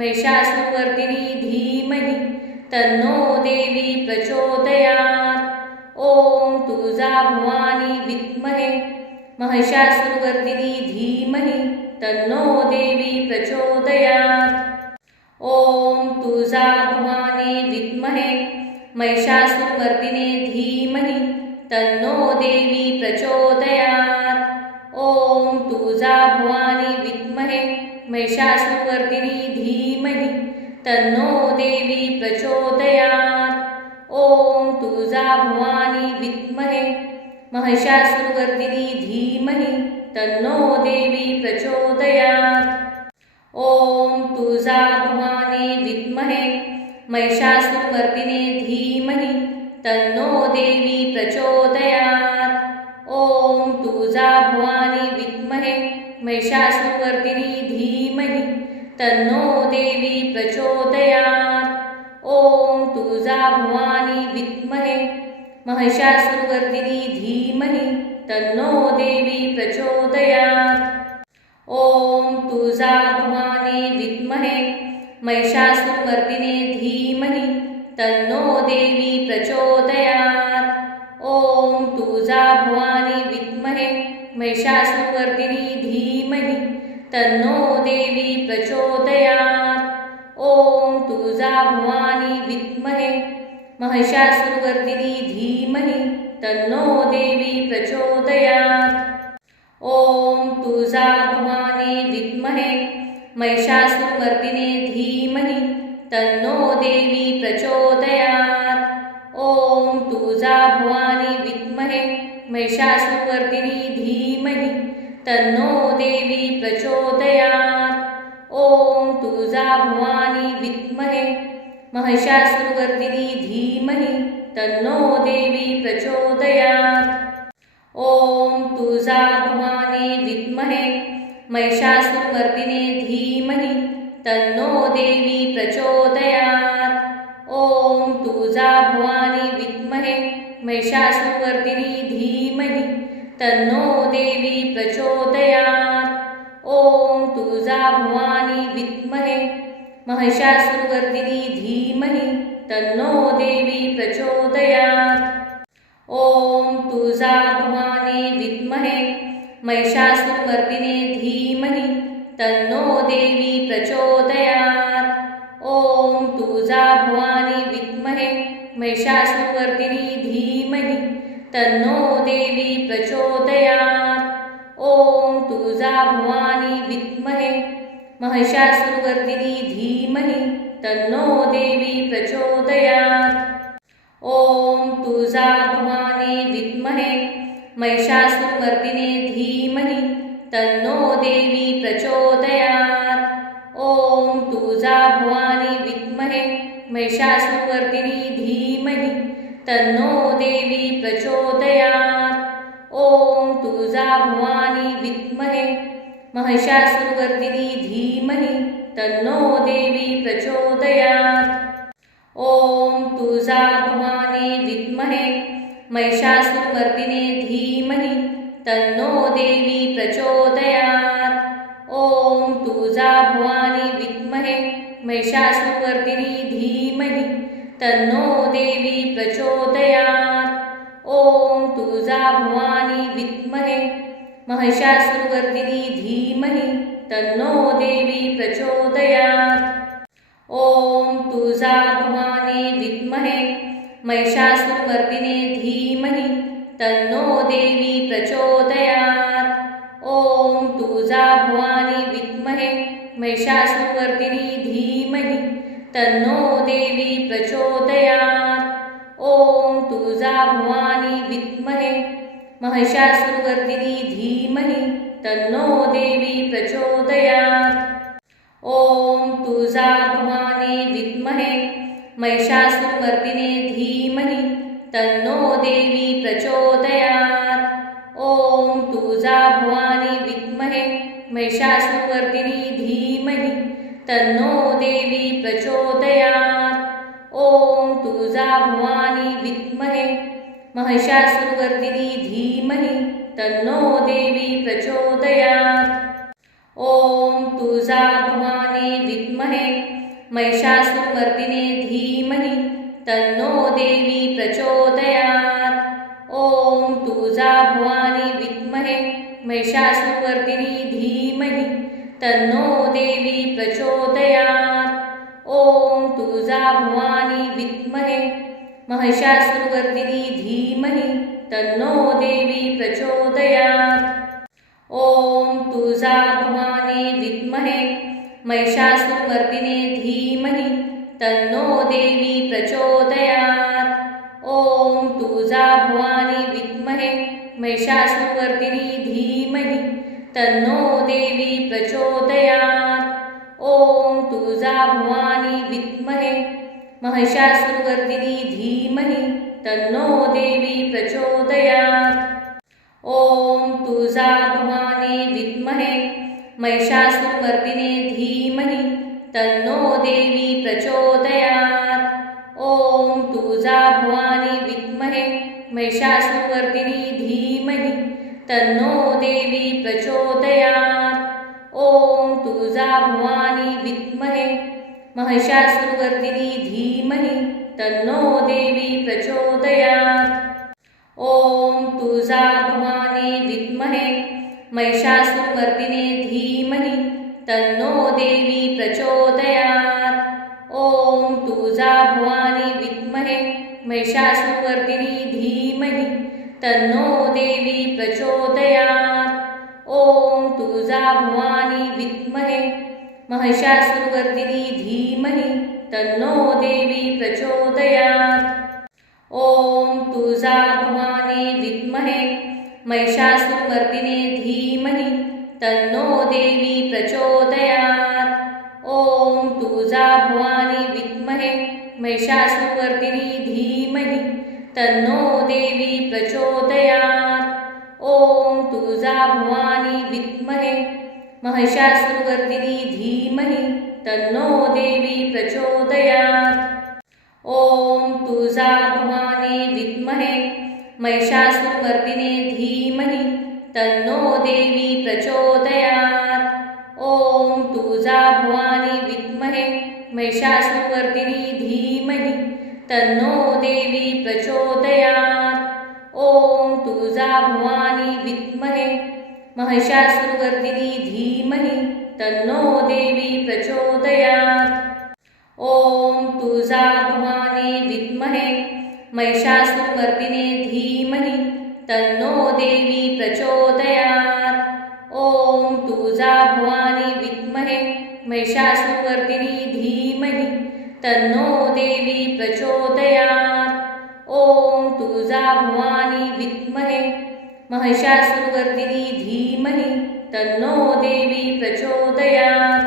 महिषासुरवर्दिनी धीमहि तन्नो देवी प्रचोदयात्। ॐ तुळजाभवानी विद्महे महिषासुरवर्दिनी धीमहि तन्नो देवी प्रचोदयात्। ॐ तुळजाभवानी विद्महे महिषासुरमर्दिने धीमहि तन्नो देवी प्रचोदयात्। ॐ तुळजाभवानी विद्महे महिषासुरवर्दिनी धीमहि तन्नो देवी प्रचोदयात्। ॐ तुळजाभवानी विद्महे महिषासुरवर्दिनी धीमहि तन्नो देवी प्रचोदयात्। ॐ तुळजाभवानी विद्महे महिषासुरमर्दिने धीमहि तन्नो देवी प्रचोदयात्। ॐ तुळजाभवानी विद्महे महिषासुरवर्दिनी धीमहि तन्नो देवी प्रचोदयात्। ॐ तुळजाभवानी विद्महे महिषासुरवर्दिनी धीमहि तन्नो देवी प्रचोदयात्। ॐ तुळजाभवानी विद्महे महिषासुरमर्दिने धीमहि तन्नो देवी प्रचोदयात्। ॐ तुळजाभवानी विद्महे महिषासुरवर्दिनी धीमहि तन्नो देवी प्रचोदयात्। ॐ तुळजाभवानी विद्महे महिषासुरवर्दिनी धीमहि तन्नो देवी प्रचोदयात्। ॐ तुळजाभवानी विद्महे महिषासुरमर्दिने धीमहि तन्नो देवी प्रचोदयात्। ॐ तुळजाभवानी विद्महे महिषासुरवर्दिनी धीमहि तन्नो देवी प्रचोदयात्। ॐ तुळजाभवानी विद्महे महिषासुरवर्दिनी धीमहि तन्नो देवी प्रचोदयात्। ओम तुळजा भवानी विद्महे महिषासुरमर्दिने धीमहि तन्नो देवी प्रचोदयात्। ओम तुळजा भवानी विद्महे महिषासुरमर्दिनी धीमहि तन्नो देवी प्रचोदयात्। ओम तुळजा भवानी विद्महे महिषासुरमर्दिनी धीमहि तन्नो देवी प्रचोदयात्। ओम तुळजा भवानी विद्महे महिषासुरमर्दिने धीमहि तन्नो देवी प्रचोदयात्। ओम तुळजा भवानी विद्महे महिषासुरमर्दिनी धीमहि तन्नो देवी प्रचोदयात्। ओम तुळजा भवानी विद्महे महिषासुरमर्दिनी धीमहि तन्नो देवी प्रचोदयात्। ओम तुळजा भवानी विद्महे महिषासुरमर्दिने धीमहि तन्नो देवी प्रचोदयात्। ओम तुळजा भवानी विद्महे महिषासुरमर्दिनी धीमहि तन्नो देवी प्रचोदयात्। ओम तुळजा भवानी विद्महे महिषासुरमर्दिनी धीमहि तन्नो देवी प्रचोदयात्। ओम तुळजा भवानी विद्महे महिषासुरमर्दिने धीमहि तन्नो देवी प्रचोदयात्। ओम तुळजा भवानी विद्महे महिषासुरमर्दिनी धीमहि तन्नो देवी प्रचोदयात्। ओम तुळजा भवानी विद्महे महिषासुरमर्दिनी धीमहि तन्नो देवी प्रचोदयात्। ओम तुळजा भवानी विद्महे महिषासुरमर्दिने धीमहि तन्नो देवी प्रचोदयात्। ओम तुळजा भवानी विद्महे महिषासुरमर्दिनी धीमहि तन्नो देवी प्रचोदयात्। ओम तुळजा भवानी विद्महे महिषासुरमर्दिनी धीमहि तन्नो देवी प्रचोदयात्। ओम तुळजा भवानी विद्महे महिषासुरमर्दिने धीमहि तन्नो देवी प्रचोदयात्। ओम तुळजा भवानी विद्महे महिषासुरमर्दिनी धीमहि तन्नो देवी प्रचोदयात्। ओम तुळजा भवानी विद्महे महिषासुरमर्दिनी धीमहि तन्नो देवी प्रचोदयात्। ओम तुळजा भवानी विद्महे महिषासुरमर्दिने धीमहि तन्नो देवी प्रचोदयात्। ओम तुळजा भवानी विद्महे महिषासुरमर्दिनी धीमहि तन्नो देवी प्रचोदयात्। ओम तुळजा भवानी विद्महे महिषासुरमर्दिनी धीमहि तन्नो देवी प्रचोदयात्। ओम तुळजा भवानी विद्महे महिषासुरमर्दिने धीमहि तन्नो देवी प्रचोदयात्। ओम तुळजा भवानी विद्महे महिषासुरमर्दिनी धीमहि तन्नो देवी प्रचोदयात्। ओम तुळजा भवानी विद्महे महिषासुरमर्दिनी धीमहि तन्नो देवी प्रचोदयात्। ओम तुळजा भवानी विद्महे महिषासुरमर्दिने धीमहि तन्नो देवी प्रचोदयात्। ओम तुळजा भवानी विद्महे महिषासुरमर्दिनी धीमहि तन्नो देवी प्रचोदयात्। ओम तुळजा भवानी विद्महे महिषासुरमर्दिनी धीमहि तन्नो देवी प्रचोदयात्। ओम तुळजा भवानी विद्महे महिषासुरमर्दिने धीमहि तन्नो देवी प्रचोदयात्। ओम तुळजा भवानी विद्महे महिषासुरमर्दिनी धीमहि तन्नो देवी प्रचोदयात्। ओम तुळजा भवानी विद्महे महिषासुरमर्दिनी धीमहि तन्नो देवी प्रचोदयात्। ओम तुळजा भवानी विद्महे महिषासुरमर्दिने धीमहि तन्नो देवी प्रचोदयात्। ओम तुळजा भवानी विद्महे महिषासुरमर्दिनी धीमहि तन्नो देवी प्रचोदयात्। तुळजा भवानी विद्महे महिषासुरवर्धिनी धीमहि तन्नो देवी प्रचोदयात्। ॐ तुळजा भवानी विद्महे महिषासुरमर्दिने धीमहि तन्नो देवी प्रचोदयात्। ॐ तुळजा भवानी विद्महे महिषासुरवर्दिनी धीमहि तन्नो देवी प्रचोदयात्। ॐ तुळजा भवानी विद्महे महिषासुरवर्दिनी धीमहि तन्नो देवी प्रचोदयात्। ॐ तुळजा भवानी विद्महे महिषासुरमर्दिने धीमहि तन्नो देवी प्रचोदयात्। ॐ तुळजा भवानी विद्महे महिषासुरवर्दिनी धीमहि तन्नो देवी प्रचोदयात्। ॐ तुळजा भवानी विद्महे महिषासुरवर्दिनी धीमहि तन्नो देवी प्रचोदयात्।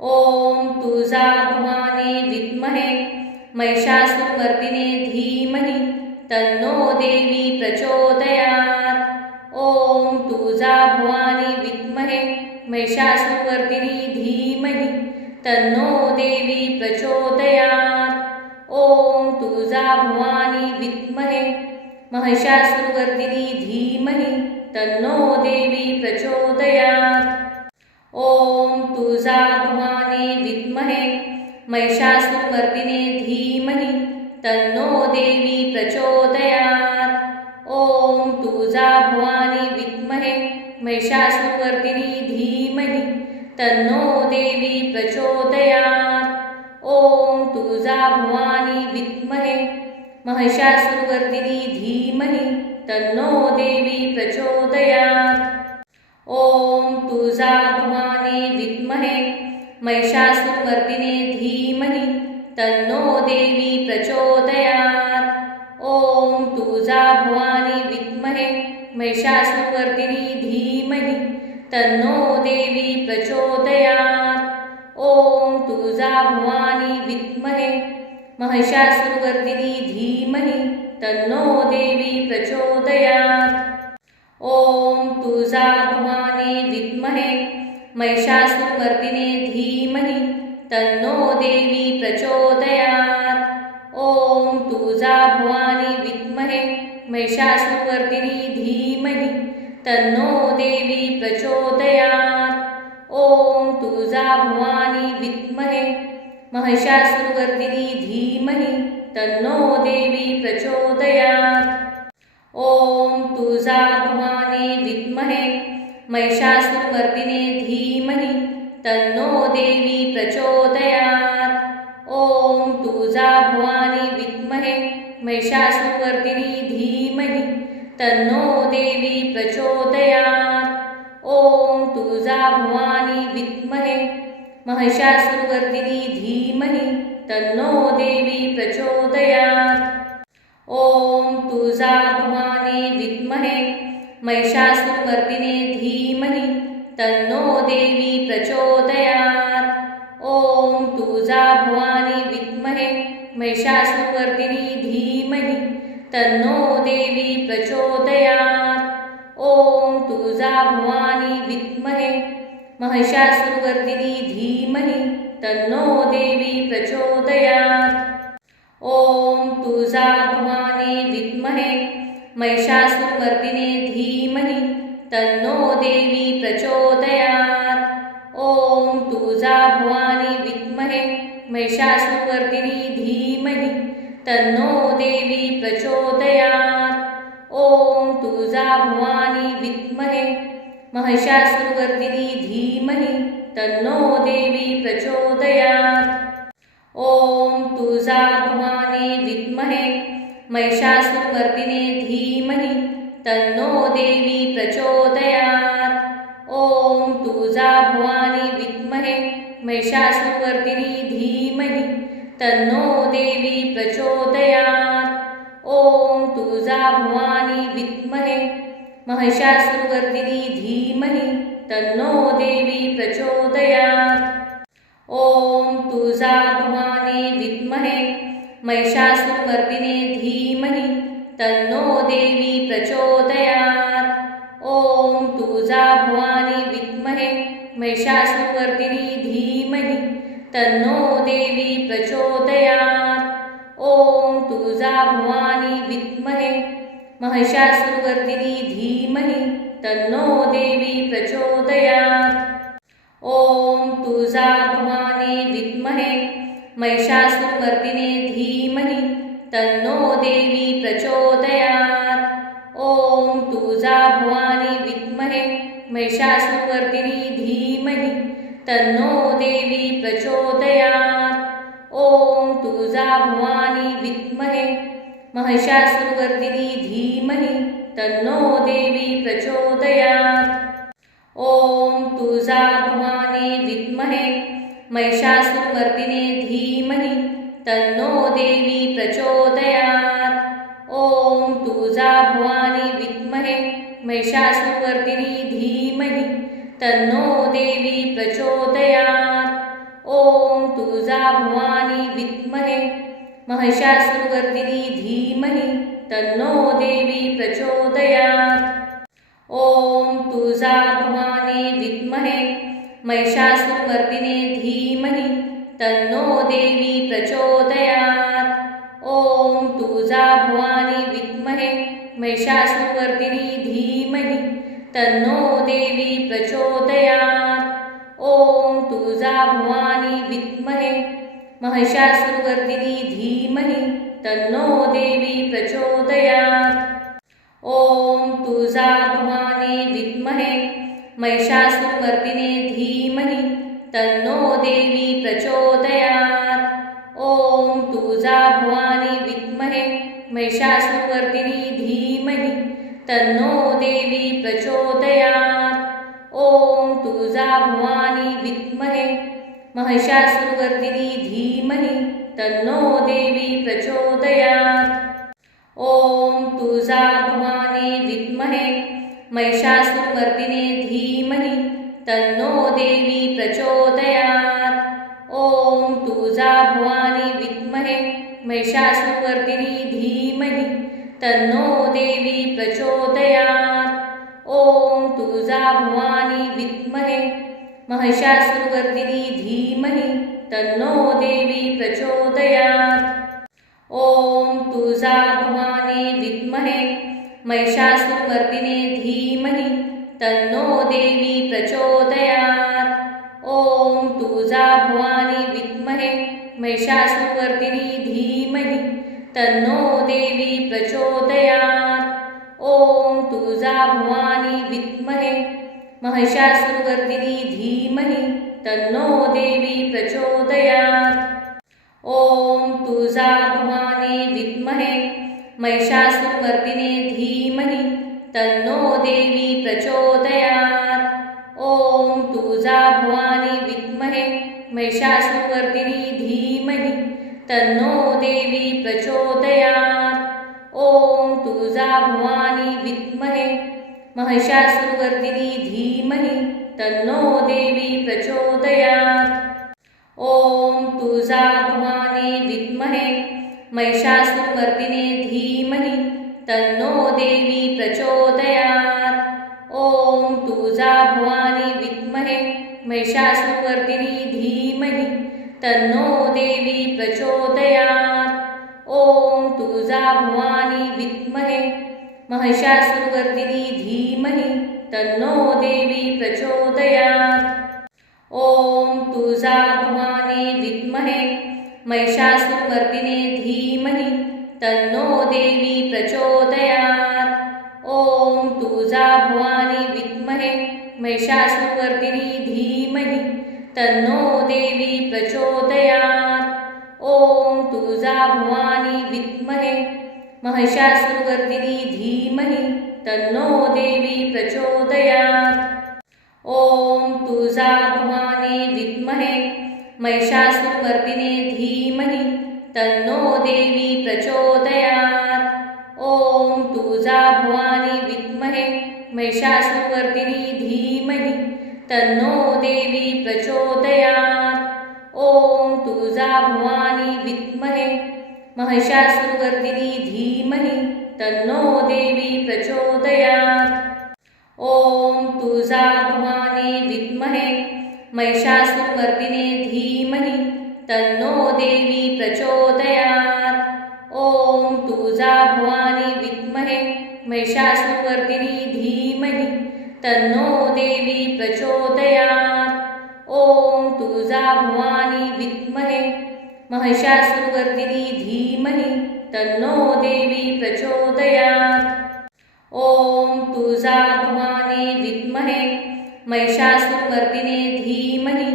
ॐ तुळजा भवानी विद्महे महिषासुरमर्दिने धीमहि तन्नो देवी प्रचोदयात्। ॐ तुळजा भवानी विद्महे महिषासुरवर्दिनी धीमहि तन्नो देवी प्रचोदयात्। ॐ तुळजा भवानी विद्महे महिषासुरवर्दिनी धीमहि तन्नो देवी प्रचोदयात्। ॐ तुळजा भवानी विद्महे महिषासुरमर्दिने धीमहि तन्नो देवी प्रचोदयात्। ॐ तुळजा भवानी विद्महे महिषासुरवर्दिनी धीमहि तन्नो देवी प्रचोदयात्। ॐ तुळजा भवानी विद्महे महिषासुरवर्दिनी धीमहि तन्नो देवी प्रचोदयात्। ॐ तुळजा भवानी विद्महे महिषासुरमर्दिने धीमहि तन्नो देवी प्रचोदयात्। ॐ तुळजा भवानी विद्महे महिषासुरवर्दिनी धीमहि तन्नो देवी प्रचोदयात्। ॐ तुळजा भवानी विद्महे महिषासुरवर्दिनी धीमहि तन्नो देवी प्रचोदयात्। ॐ तुळजा भवानी विद्महे महिषासुरमर्दिने धीमहि तन्नो देवी प्रचोदयात्। ॐ तुळजा भवानी विद्महे महिषासुरवर्दिनी धीमहि तन्नो देवी प्रचोदयात्। ॐ तुळजा भवानी विद्महे महिषासुरवर्दिनी धीमहि तन्नो देवी प्रचोदयात्। ॐ तुळजा भवानी विद्महे महिषासुरमर्दिने धीमहि तन्नो देवी प्रचोदयात्। ॐ तुळजा भवानी विद्महे महिषासुरवर्दिनी धीमहि तन्नो देवी प्रचोदयात्। ॐ तुळजा भवानी विद्महे महिषासुरवर्दिनी धीमहि तन्नो देवी प्रचोदयात्। ॐ तुळजा भवानी विद्महे महिषासुरमर्दिने धीमहि तन्नो देवी प्रचोदयात्। ॐ तुळजा भवानी विद्महे महिषासुरवर्दिनी धीमहि तन्नो देवी प्रचोदयात्। ॐ तुळजा भवानी विद्महे महिषासुरवर्दिनी धीमहि तन्नो देवी प्रचोदयात्। ॐ तुळजा भवानी विद्महे महिषासुरमर्दिने धीमहि तन्नो देवी प्रचोदयात्। ॐ तुळजा भवानी विद्महे महिषासुरवर्दिनी धीमहि तन्नो देवी प्रचोदयात्। ॐ तुळजा भवानी विद्महे महिषासुरवर्दिनी धीमहि तन्नो देवी प्रचोदयात्। ॐ तुळजा भवानी विद्महे महिषासुरमर्दिने धीमहि तन्नो देवी प्रचोदयात्। ॐ तुळजा भवानी विद्महे महिषासुरवर्दिनी धीमहि तन्नो देवी प्रचोदयात्। ॐ तुळजा भवानी विद्महे महिषासुरवर्दिनी धीमहि तन्नो देवी प्रचोदयात्। ॐ तुळजा भवानी विद्महे महिषासुरमर्दिने धीमहि तन्नो देवी प्रचोदयात्। ॐ महिषासुरवर्धिनी धीमहि तन्नो देवी प्रचोदयात्। ॐ तुळजाभवानी विद्महे महिषासुरवर्धिनी धीमहि तन्नो देवी प्रचोदयात्। ॐ तुळजाभवानी विद्महे महिषासुरमर्दिने धीमहि तन्नो देवी प्रचोदयात्। ॐ तुळजाभवानी विद्महे महिषासुरवर्दिनी धीमहि तन्नो देवी प्रचोदयात्। ॐ तुळजाभवानी विद्महे महिषासुरवर्दिनी धीमहि तन्नो देवी प्रचोदयात्। ॐ तुळजाभवानी विद्महे महिषासुरमर्दिने धीमहि तन्नो देवी प्रचोदयात्। ॐ तुळजाभवानी विद्महे महिषासुरवर्दिनी धीमहि तन्नो देवी प्रचोदयात्। ॐ तुळजाभवानी विद्महे महिषासुरवर्दिनी धीमहि तन्नो देवी प्रचोदयात्। ॐ तुळजाभवानी विद्महे महिषासुरमर्दिने धीमहि तन्नो देवी प्रचोदयात्। ॐ तुळजाभवानी विद्महे महिषासुरवर्दिनी धीमहि तन्नो देवी प्रचोदयात्। ॐ तुळजाभवानी विद्महे महिषासुरवर्दिनी धीमहि तन्नो देवी प्रचोदयात्। ॐ तुळजाभवानी विद्महे महिषासुरमर्दिने धीमहि तन्नो देवी प्रचोदयात्। ॐ तुळजाभवानी विद्महे महिषासुरवर्दिनी धीमहि तन्नो देवी प्रचोदयात्। ॐ तुळजाभवानी विद्महे महिषासुरवर्दिनी धीमहि तन्नो देवी प्रचोदयात्। ॐ तुळजाभवानी विद्महे महिषासुरमर्दिने धीमहि तन्नो देवी प्रचोदयात्। ॐ तुळजाभवानी विद्महे महिषासुरवर्दिनी धीमहि तन्नो देवी प्रचोदयात्। ॐ तुळजाभवानी विद्महे महिषासुरवर्दिनी धीमहि तन्नो देवी प्रचोदयात्। ॐ तुळजाभवानी विद्महे महिषासुरमर्दिने धीमहि तन्नो देवी प्रचोदयात्। ॐ तुळजाभवानी विद्महे महिषासुरवर्दिनी धीमहि तन्नो देवी प्रचोदयात्। ॐ तुळजाभवानी विद्महे महिषासुरवर्दिनी धीमहि तन्नो देवी प्रचोदयात्। ॐ तुळजाभवानी विद्महे महिषासुरमर्दिने धीमहि तन्नो देवी प्रचोदयात्। ॐ तुळजाभवानी विद्महे महिषासुरवर्दिनी धीमहि तन्नो देवी प्रचोदयात्। ॐ तुळजाभवानी विद्महे महिषासुरवर्दिनी धीमहि तन्नो देवी प्रचोदयात्। ॐ तुळजाभवानी विद्महे महिषासुरमर्दिने धीमहि तन्नो देवी प्रचोदयात्। ॐ तुळजाभवानी विद्महे महिषासुरवर्दिनी धीमहि तन्नो देवी प्रचोदयात्। ॐ तुळजाभवानी विद्महे महिषासुरवर्दिनी धीमहि तन्नो देवी प्रचोदयात्। ॐ तुळजाभवानी विद्महे महिषासुरमर्दिने धीमहि तन्नो देवी प्रचोदयात्। ॐ तुळजाभवानी विद्महे महिषासुरवर्दिनी धीमहि तन्नो देवी प्रचोदयात्। ॐ तुळजाभवानी विद्महे महिषासुरवर्दिनी धीमहि तन्नो देवी प्रचोदयात्। ॐ तुळजाभवानी विद्महे महिषासुरमर्दिने धीमहि तन्नो देवी प्रचोदयात्। ॐ तुळजाभवानी विद्महे महिषासुरवर्दिनी धीमहि तन्नो देवी प्रचोदयात्। ॐ तुळजाभवानी विद्महे महिषासुरवर्दिनी धीमहि तन्नो देवी प्रचोदयात्। ॐ तुळजाभवानी विद्महे महिषासुरमर्दिने धीमहि तन्नो देवी प्रचोदयात्। ॐ तुळजाभवानी विद्महे महिषासुरमर्दिनी धीमहि तन्नो देवी प्रचोदयात्। ॐ तुळजाभवानी विद्महे महिषासुरमर्दिनी धीमहि तन्नो देवी प्रचोदयात्। ॐ तुळजाभवानी विद्महे महिषासुरमर्दिने धीमहि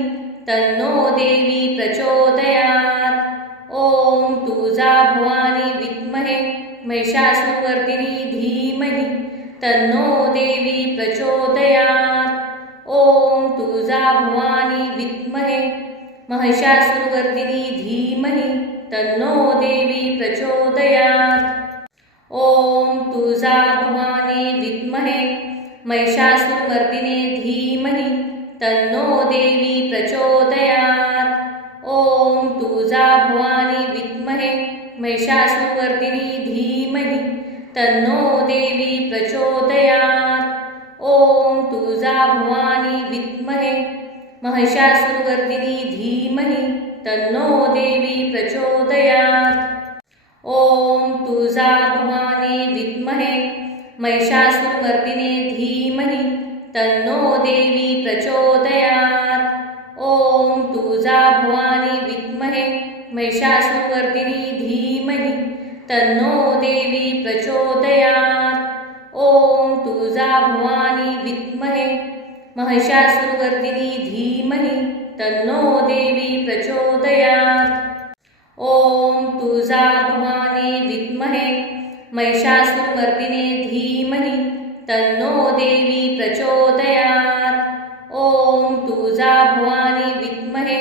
तन्नो देवी प्रचोदयात्। ॐ तुळजाभवानी विद्महे महिषासुरमर्दिनी धीमहि तन्नो देवी प्रचोदयात्। ॐ तुळजाभवानी विद्महे महिषासुरमर्दिनी धीमहि तन्नो देवी प्रचोदयात्। ॐ तुळजाभवानी विद्महे महिषासुरमर्दिने धीमहि तन्नो देवी प्रचोदयात्। ॐ तुळजाभवानी विद्महे महिषासुरमर्दिनी धीमहि तन्नो देवी प्रचोदयात्। ॐ तुळजाभवानी विद्महे महिषासुरमर्दिनी धीमहि तन्नो देवी प्रचोदयात्। ॐ तुळजाभवानी विद्महे महिषासुरमर्दिने धीमहि तन्नो देवी प्रचोदयात्। ॐ तुळजाभवानी विद्महे महिषासुरमर्दिनी धीमहि तन्नो देवी प्रचोदयात्। ॐ तुळजाभवानी विद्महे महिषासुरमर्दिनी धीमहि तन्नो देवी प्रचोदयात्। ॐ तुळजाभवानी विद्महे महिषासुरमर्दिने धीमहि तन्नो देवी प्रचोदयात्। ॐ तुळजाभवानी विद्महे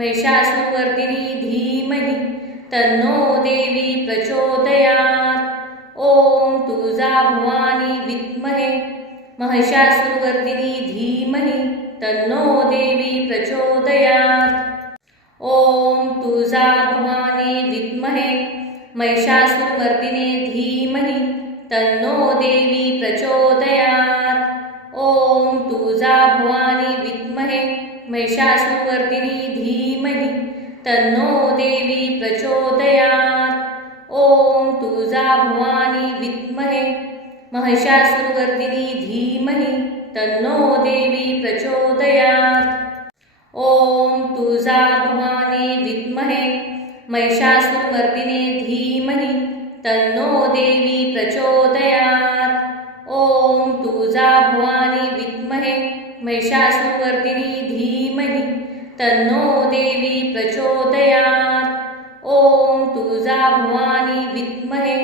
महिषासुरमर्दिनी धीमहि तन्नो देवी प्रचोदयात्। ॐ तुळजाभवानी विद्महे महिषासुरमर्दिनी धीमहि तन्नो देवी प्रचोदयात्। ॐ तुळजाभवानी विद्महे महिषासुरमर्दिने धीमहि तन्नो देवी प्रचोदयात्। ॐ तुळजाभवानी विद्महे महिषासुरमर्दिनी धीमहि तन्नो देवी प्रचोदयात्। ॐ तुळजाभवानी विद्महे महिषासुरमर्दिनी धीमहि तन्नो देवी प्रचोदयात्। ॐ तुळजाभवानी विद्महे महिषासुरमर्दिने धीमहि तन्नो देवी प्रचोदयात्। ॐ तुळजाभवानी विद्महे महिषासुरमर्दिनी धीमहि तन्नो देवी प्रचोदयात्। ॐ तुळजाभवानी विद्महे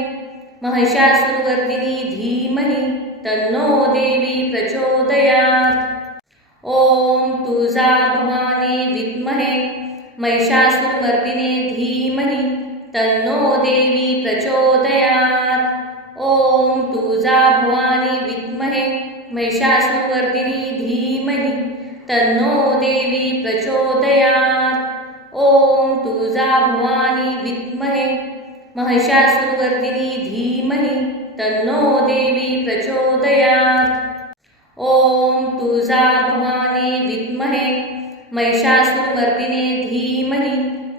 महिषासुरमर्दिनी धीमहि तन्नो देवी प्रचोदयात्। ॐ तुळजाभवानी विद्महे महिषासुरमर्दिने धीमहि तन्नो देवी प्रचोदयात्। ॐ तुळजाभवानी विद्महे महिषासुरमर्दिनी धीमहि तन्नो देवी प्रचोदयात्। ॐ तुळजाभवानी विद्महे महिषासुरमर्दिनी धीमहि तन्नो देवी प्रचोदयात्। ॐ तुळजाभवानी विद्महे महिषासुरमर्दिने धीमहि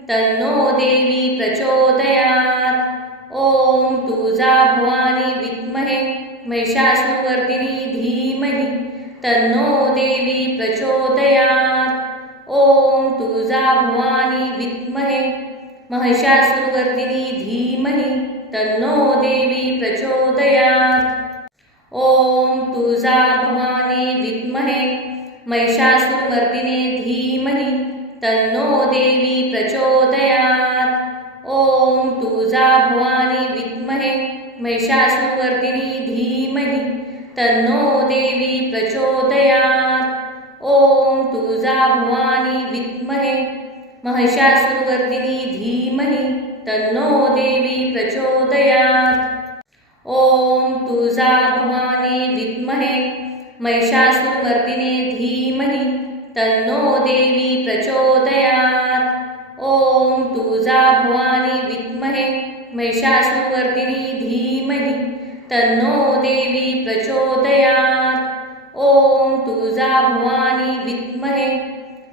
तन्नो देवी प्रचोदयात्। ॐ तुळजाभवानी विद्महे महिषासुरमर्दिनी धीमहि तन्नो देवी प्रचोदयात्। ॐ तुळजाभवानी विद्महे महिषासुरमर्दिनी धीमहि तन्नो देवी प्रचोदयात्। ॐ तुळजाभवानी विद्महे महिषासुरमर्दिने धीमहि तन्नो देवी प्रचोदयात्। ॐ तुळजाभवानी विद्महे महिषासुरमर्दिनी धीमहि तन्नो देवी प्रचोदयात्। ॐ तुळजाभवानी विद्महे महिषासुरमर्दिनी धीमहि तन्नो देवी प्रचोदयात्। ॐ तुळजाभवानी विद्महे महिषासुरमर्दिने धीमहि तन्नो देवी प्रचोदयात्। ॐ तुळजाभवानी विद्महे महिषासुरमर्दिनी धीमहि तन्नो देवी प्रचोदयात्। ॐ तुळजाभवानी विद्महे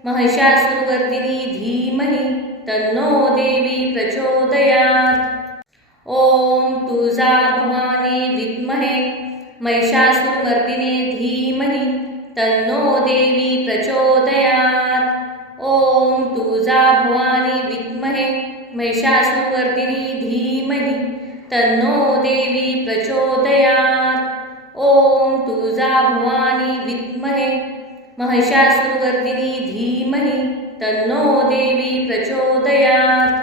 महिषासुरवर्दिनी धीमहि तन्नो देवी प्रचोदयात्। ॐ तुळजा भवानी विद्महे महिषासुरमर्दिने धीमहि तन्नो देवी प्रचोदयात्। ॐ तुळजा भवानी विद्महे महिषासुरवर्दिनी धीमहि तन्नो देवी प्रचोदयात्। ॐ तुळजा भवानी विद्महे महिषासुरवर्दिनी धीमहि तन्नो देवी प्रचोदयात्।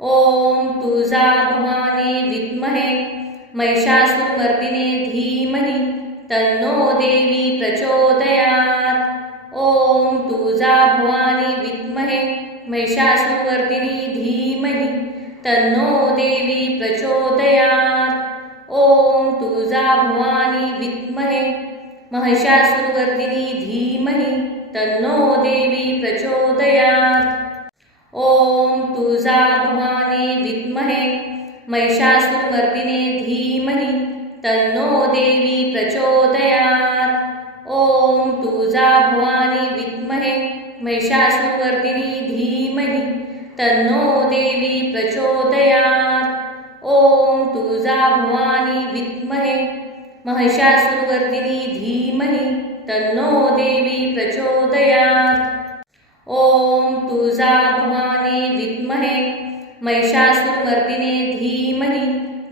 ॐ तुळजा भवानी विद्महे महिषासुरमर्दिने धीमहि तन्नो देवी प्रचोदयात्। ॐ तुळजा भवानी विद्महे महिषासुरवर्दिनी धीमहि तन्नो देवी प्रचोदयात्। ॐ तुळजा भवानी विद्महे महिषासुरवर्दिनी धीमहि तन्नो देवी प्रचोदयात्। ॐ तुळजा भवानी विद्महे महिषासुरमर्दिने धीमहि तन्नो देवी प्रचोदयात्। ॐ तुळजा भवानी विद्महे महिषासुरवर्दिनी धीमहि तन्नो देवी प्रचोदयात्। ॐ तुळजा भवानी विद्महे महिषासुरवर्दिनी धीमहि तन्नो देवी प्रचोदयात्। ॐ तुळजा भवानी विद्महे महिषासुरमर्दिने धीमहि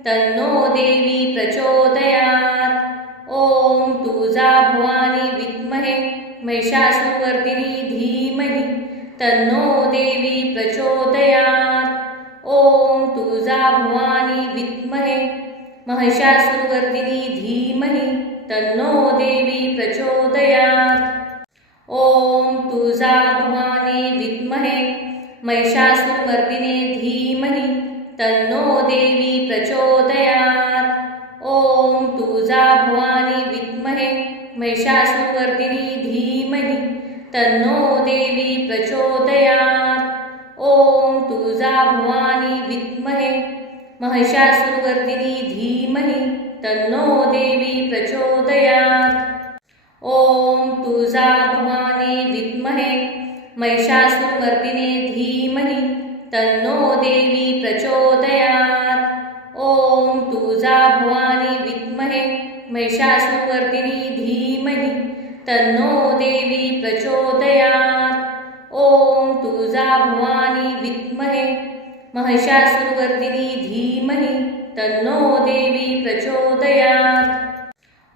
तन्नो देवी प्रचोदयात्। ॐ तुळजा भवानी विद्महे महिषासुरवर्दिनी धीमहि तन्नो देवी प्रचोदयात्। ॐ तुळजा भवानी विद्महे महिषासुरवर्दिनी धीमहि तन्नो देवी प्रचोदयात्। ॐ तुळजा भवानी विद्महे महिषासुरमर्दिने धीमहि तन्नो देवी प्रचोदयात्। ॐ तुळजा भवानी विद्महे महिषासुरवर्दिनी धीमहि तन्नो देवी प्रचोदयात्। ॐ तुळजा भवानी विद्महे महिषासुरवर्दिनी धीमहि तन्नो देवी प्रचोदयात्। ॐ तुळजा भवानी विद्महे महिषासुरमर्दिने धीमहि तन्नो देवी प्रचोदयात्। ॐ तुळजा भवानी विद्महे महिषासुरवर्दिनी धीमहि तन्नो देवी प्रचोदयात्। ॐ तुळजा भवानी विद्महे महिषासुरवर्दिनी धीमहि तन्नो देवी प्रचोदयात्।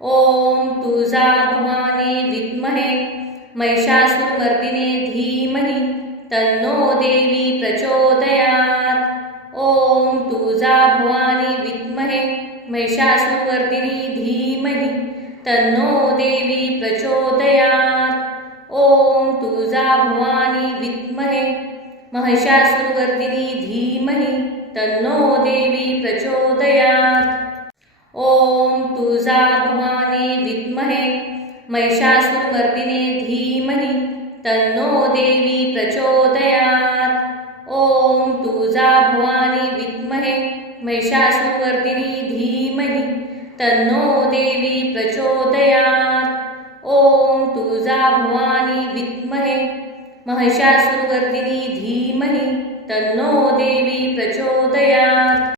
ॐ तुळजा भवानी विद्महे महिषासुरमर्दिने धीमहि तन्नो देवी प्रचोदयात्। ॐ तुळजा भवानी विद्महे महिषासुरवर्दिनी धीमहि तन्नो देवी प्रचोदयात्। ॐ तुळजा भवानी विद्महे महिषासुरवर्दिनी धीमहि तन्नो देवी प्रचोदयात्। ॐ तुळजा भवानी विद्महे महिषासुरमर्दिने धीमहि तन्नो देवी प्रचोदयात्। ॐ तुळजा भवानी विद्महे महिषासुरवर्दिनी धीमहि तन्नो देवी प्रचोदयात्। ॐ तुळजा भवानी विद्महे महिषासुरवर्दिनी धीमहि तन्नो देवी प्रचोदयात्।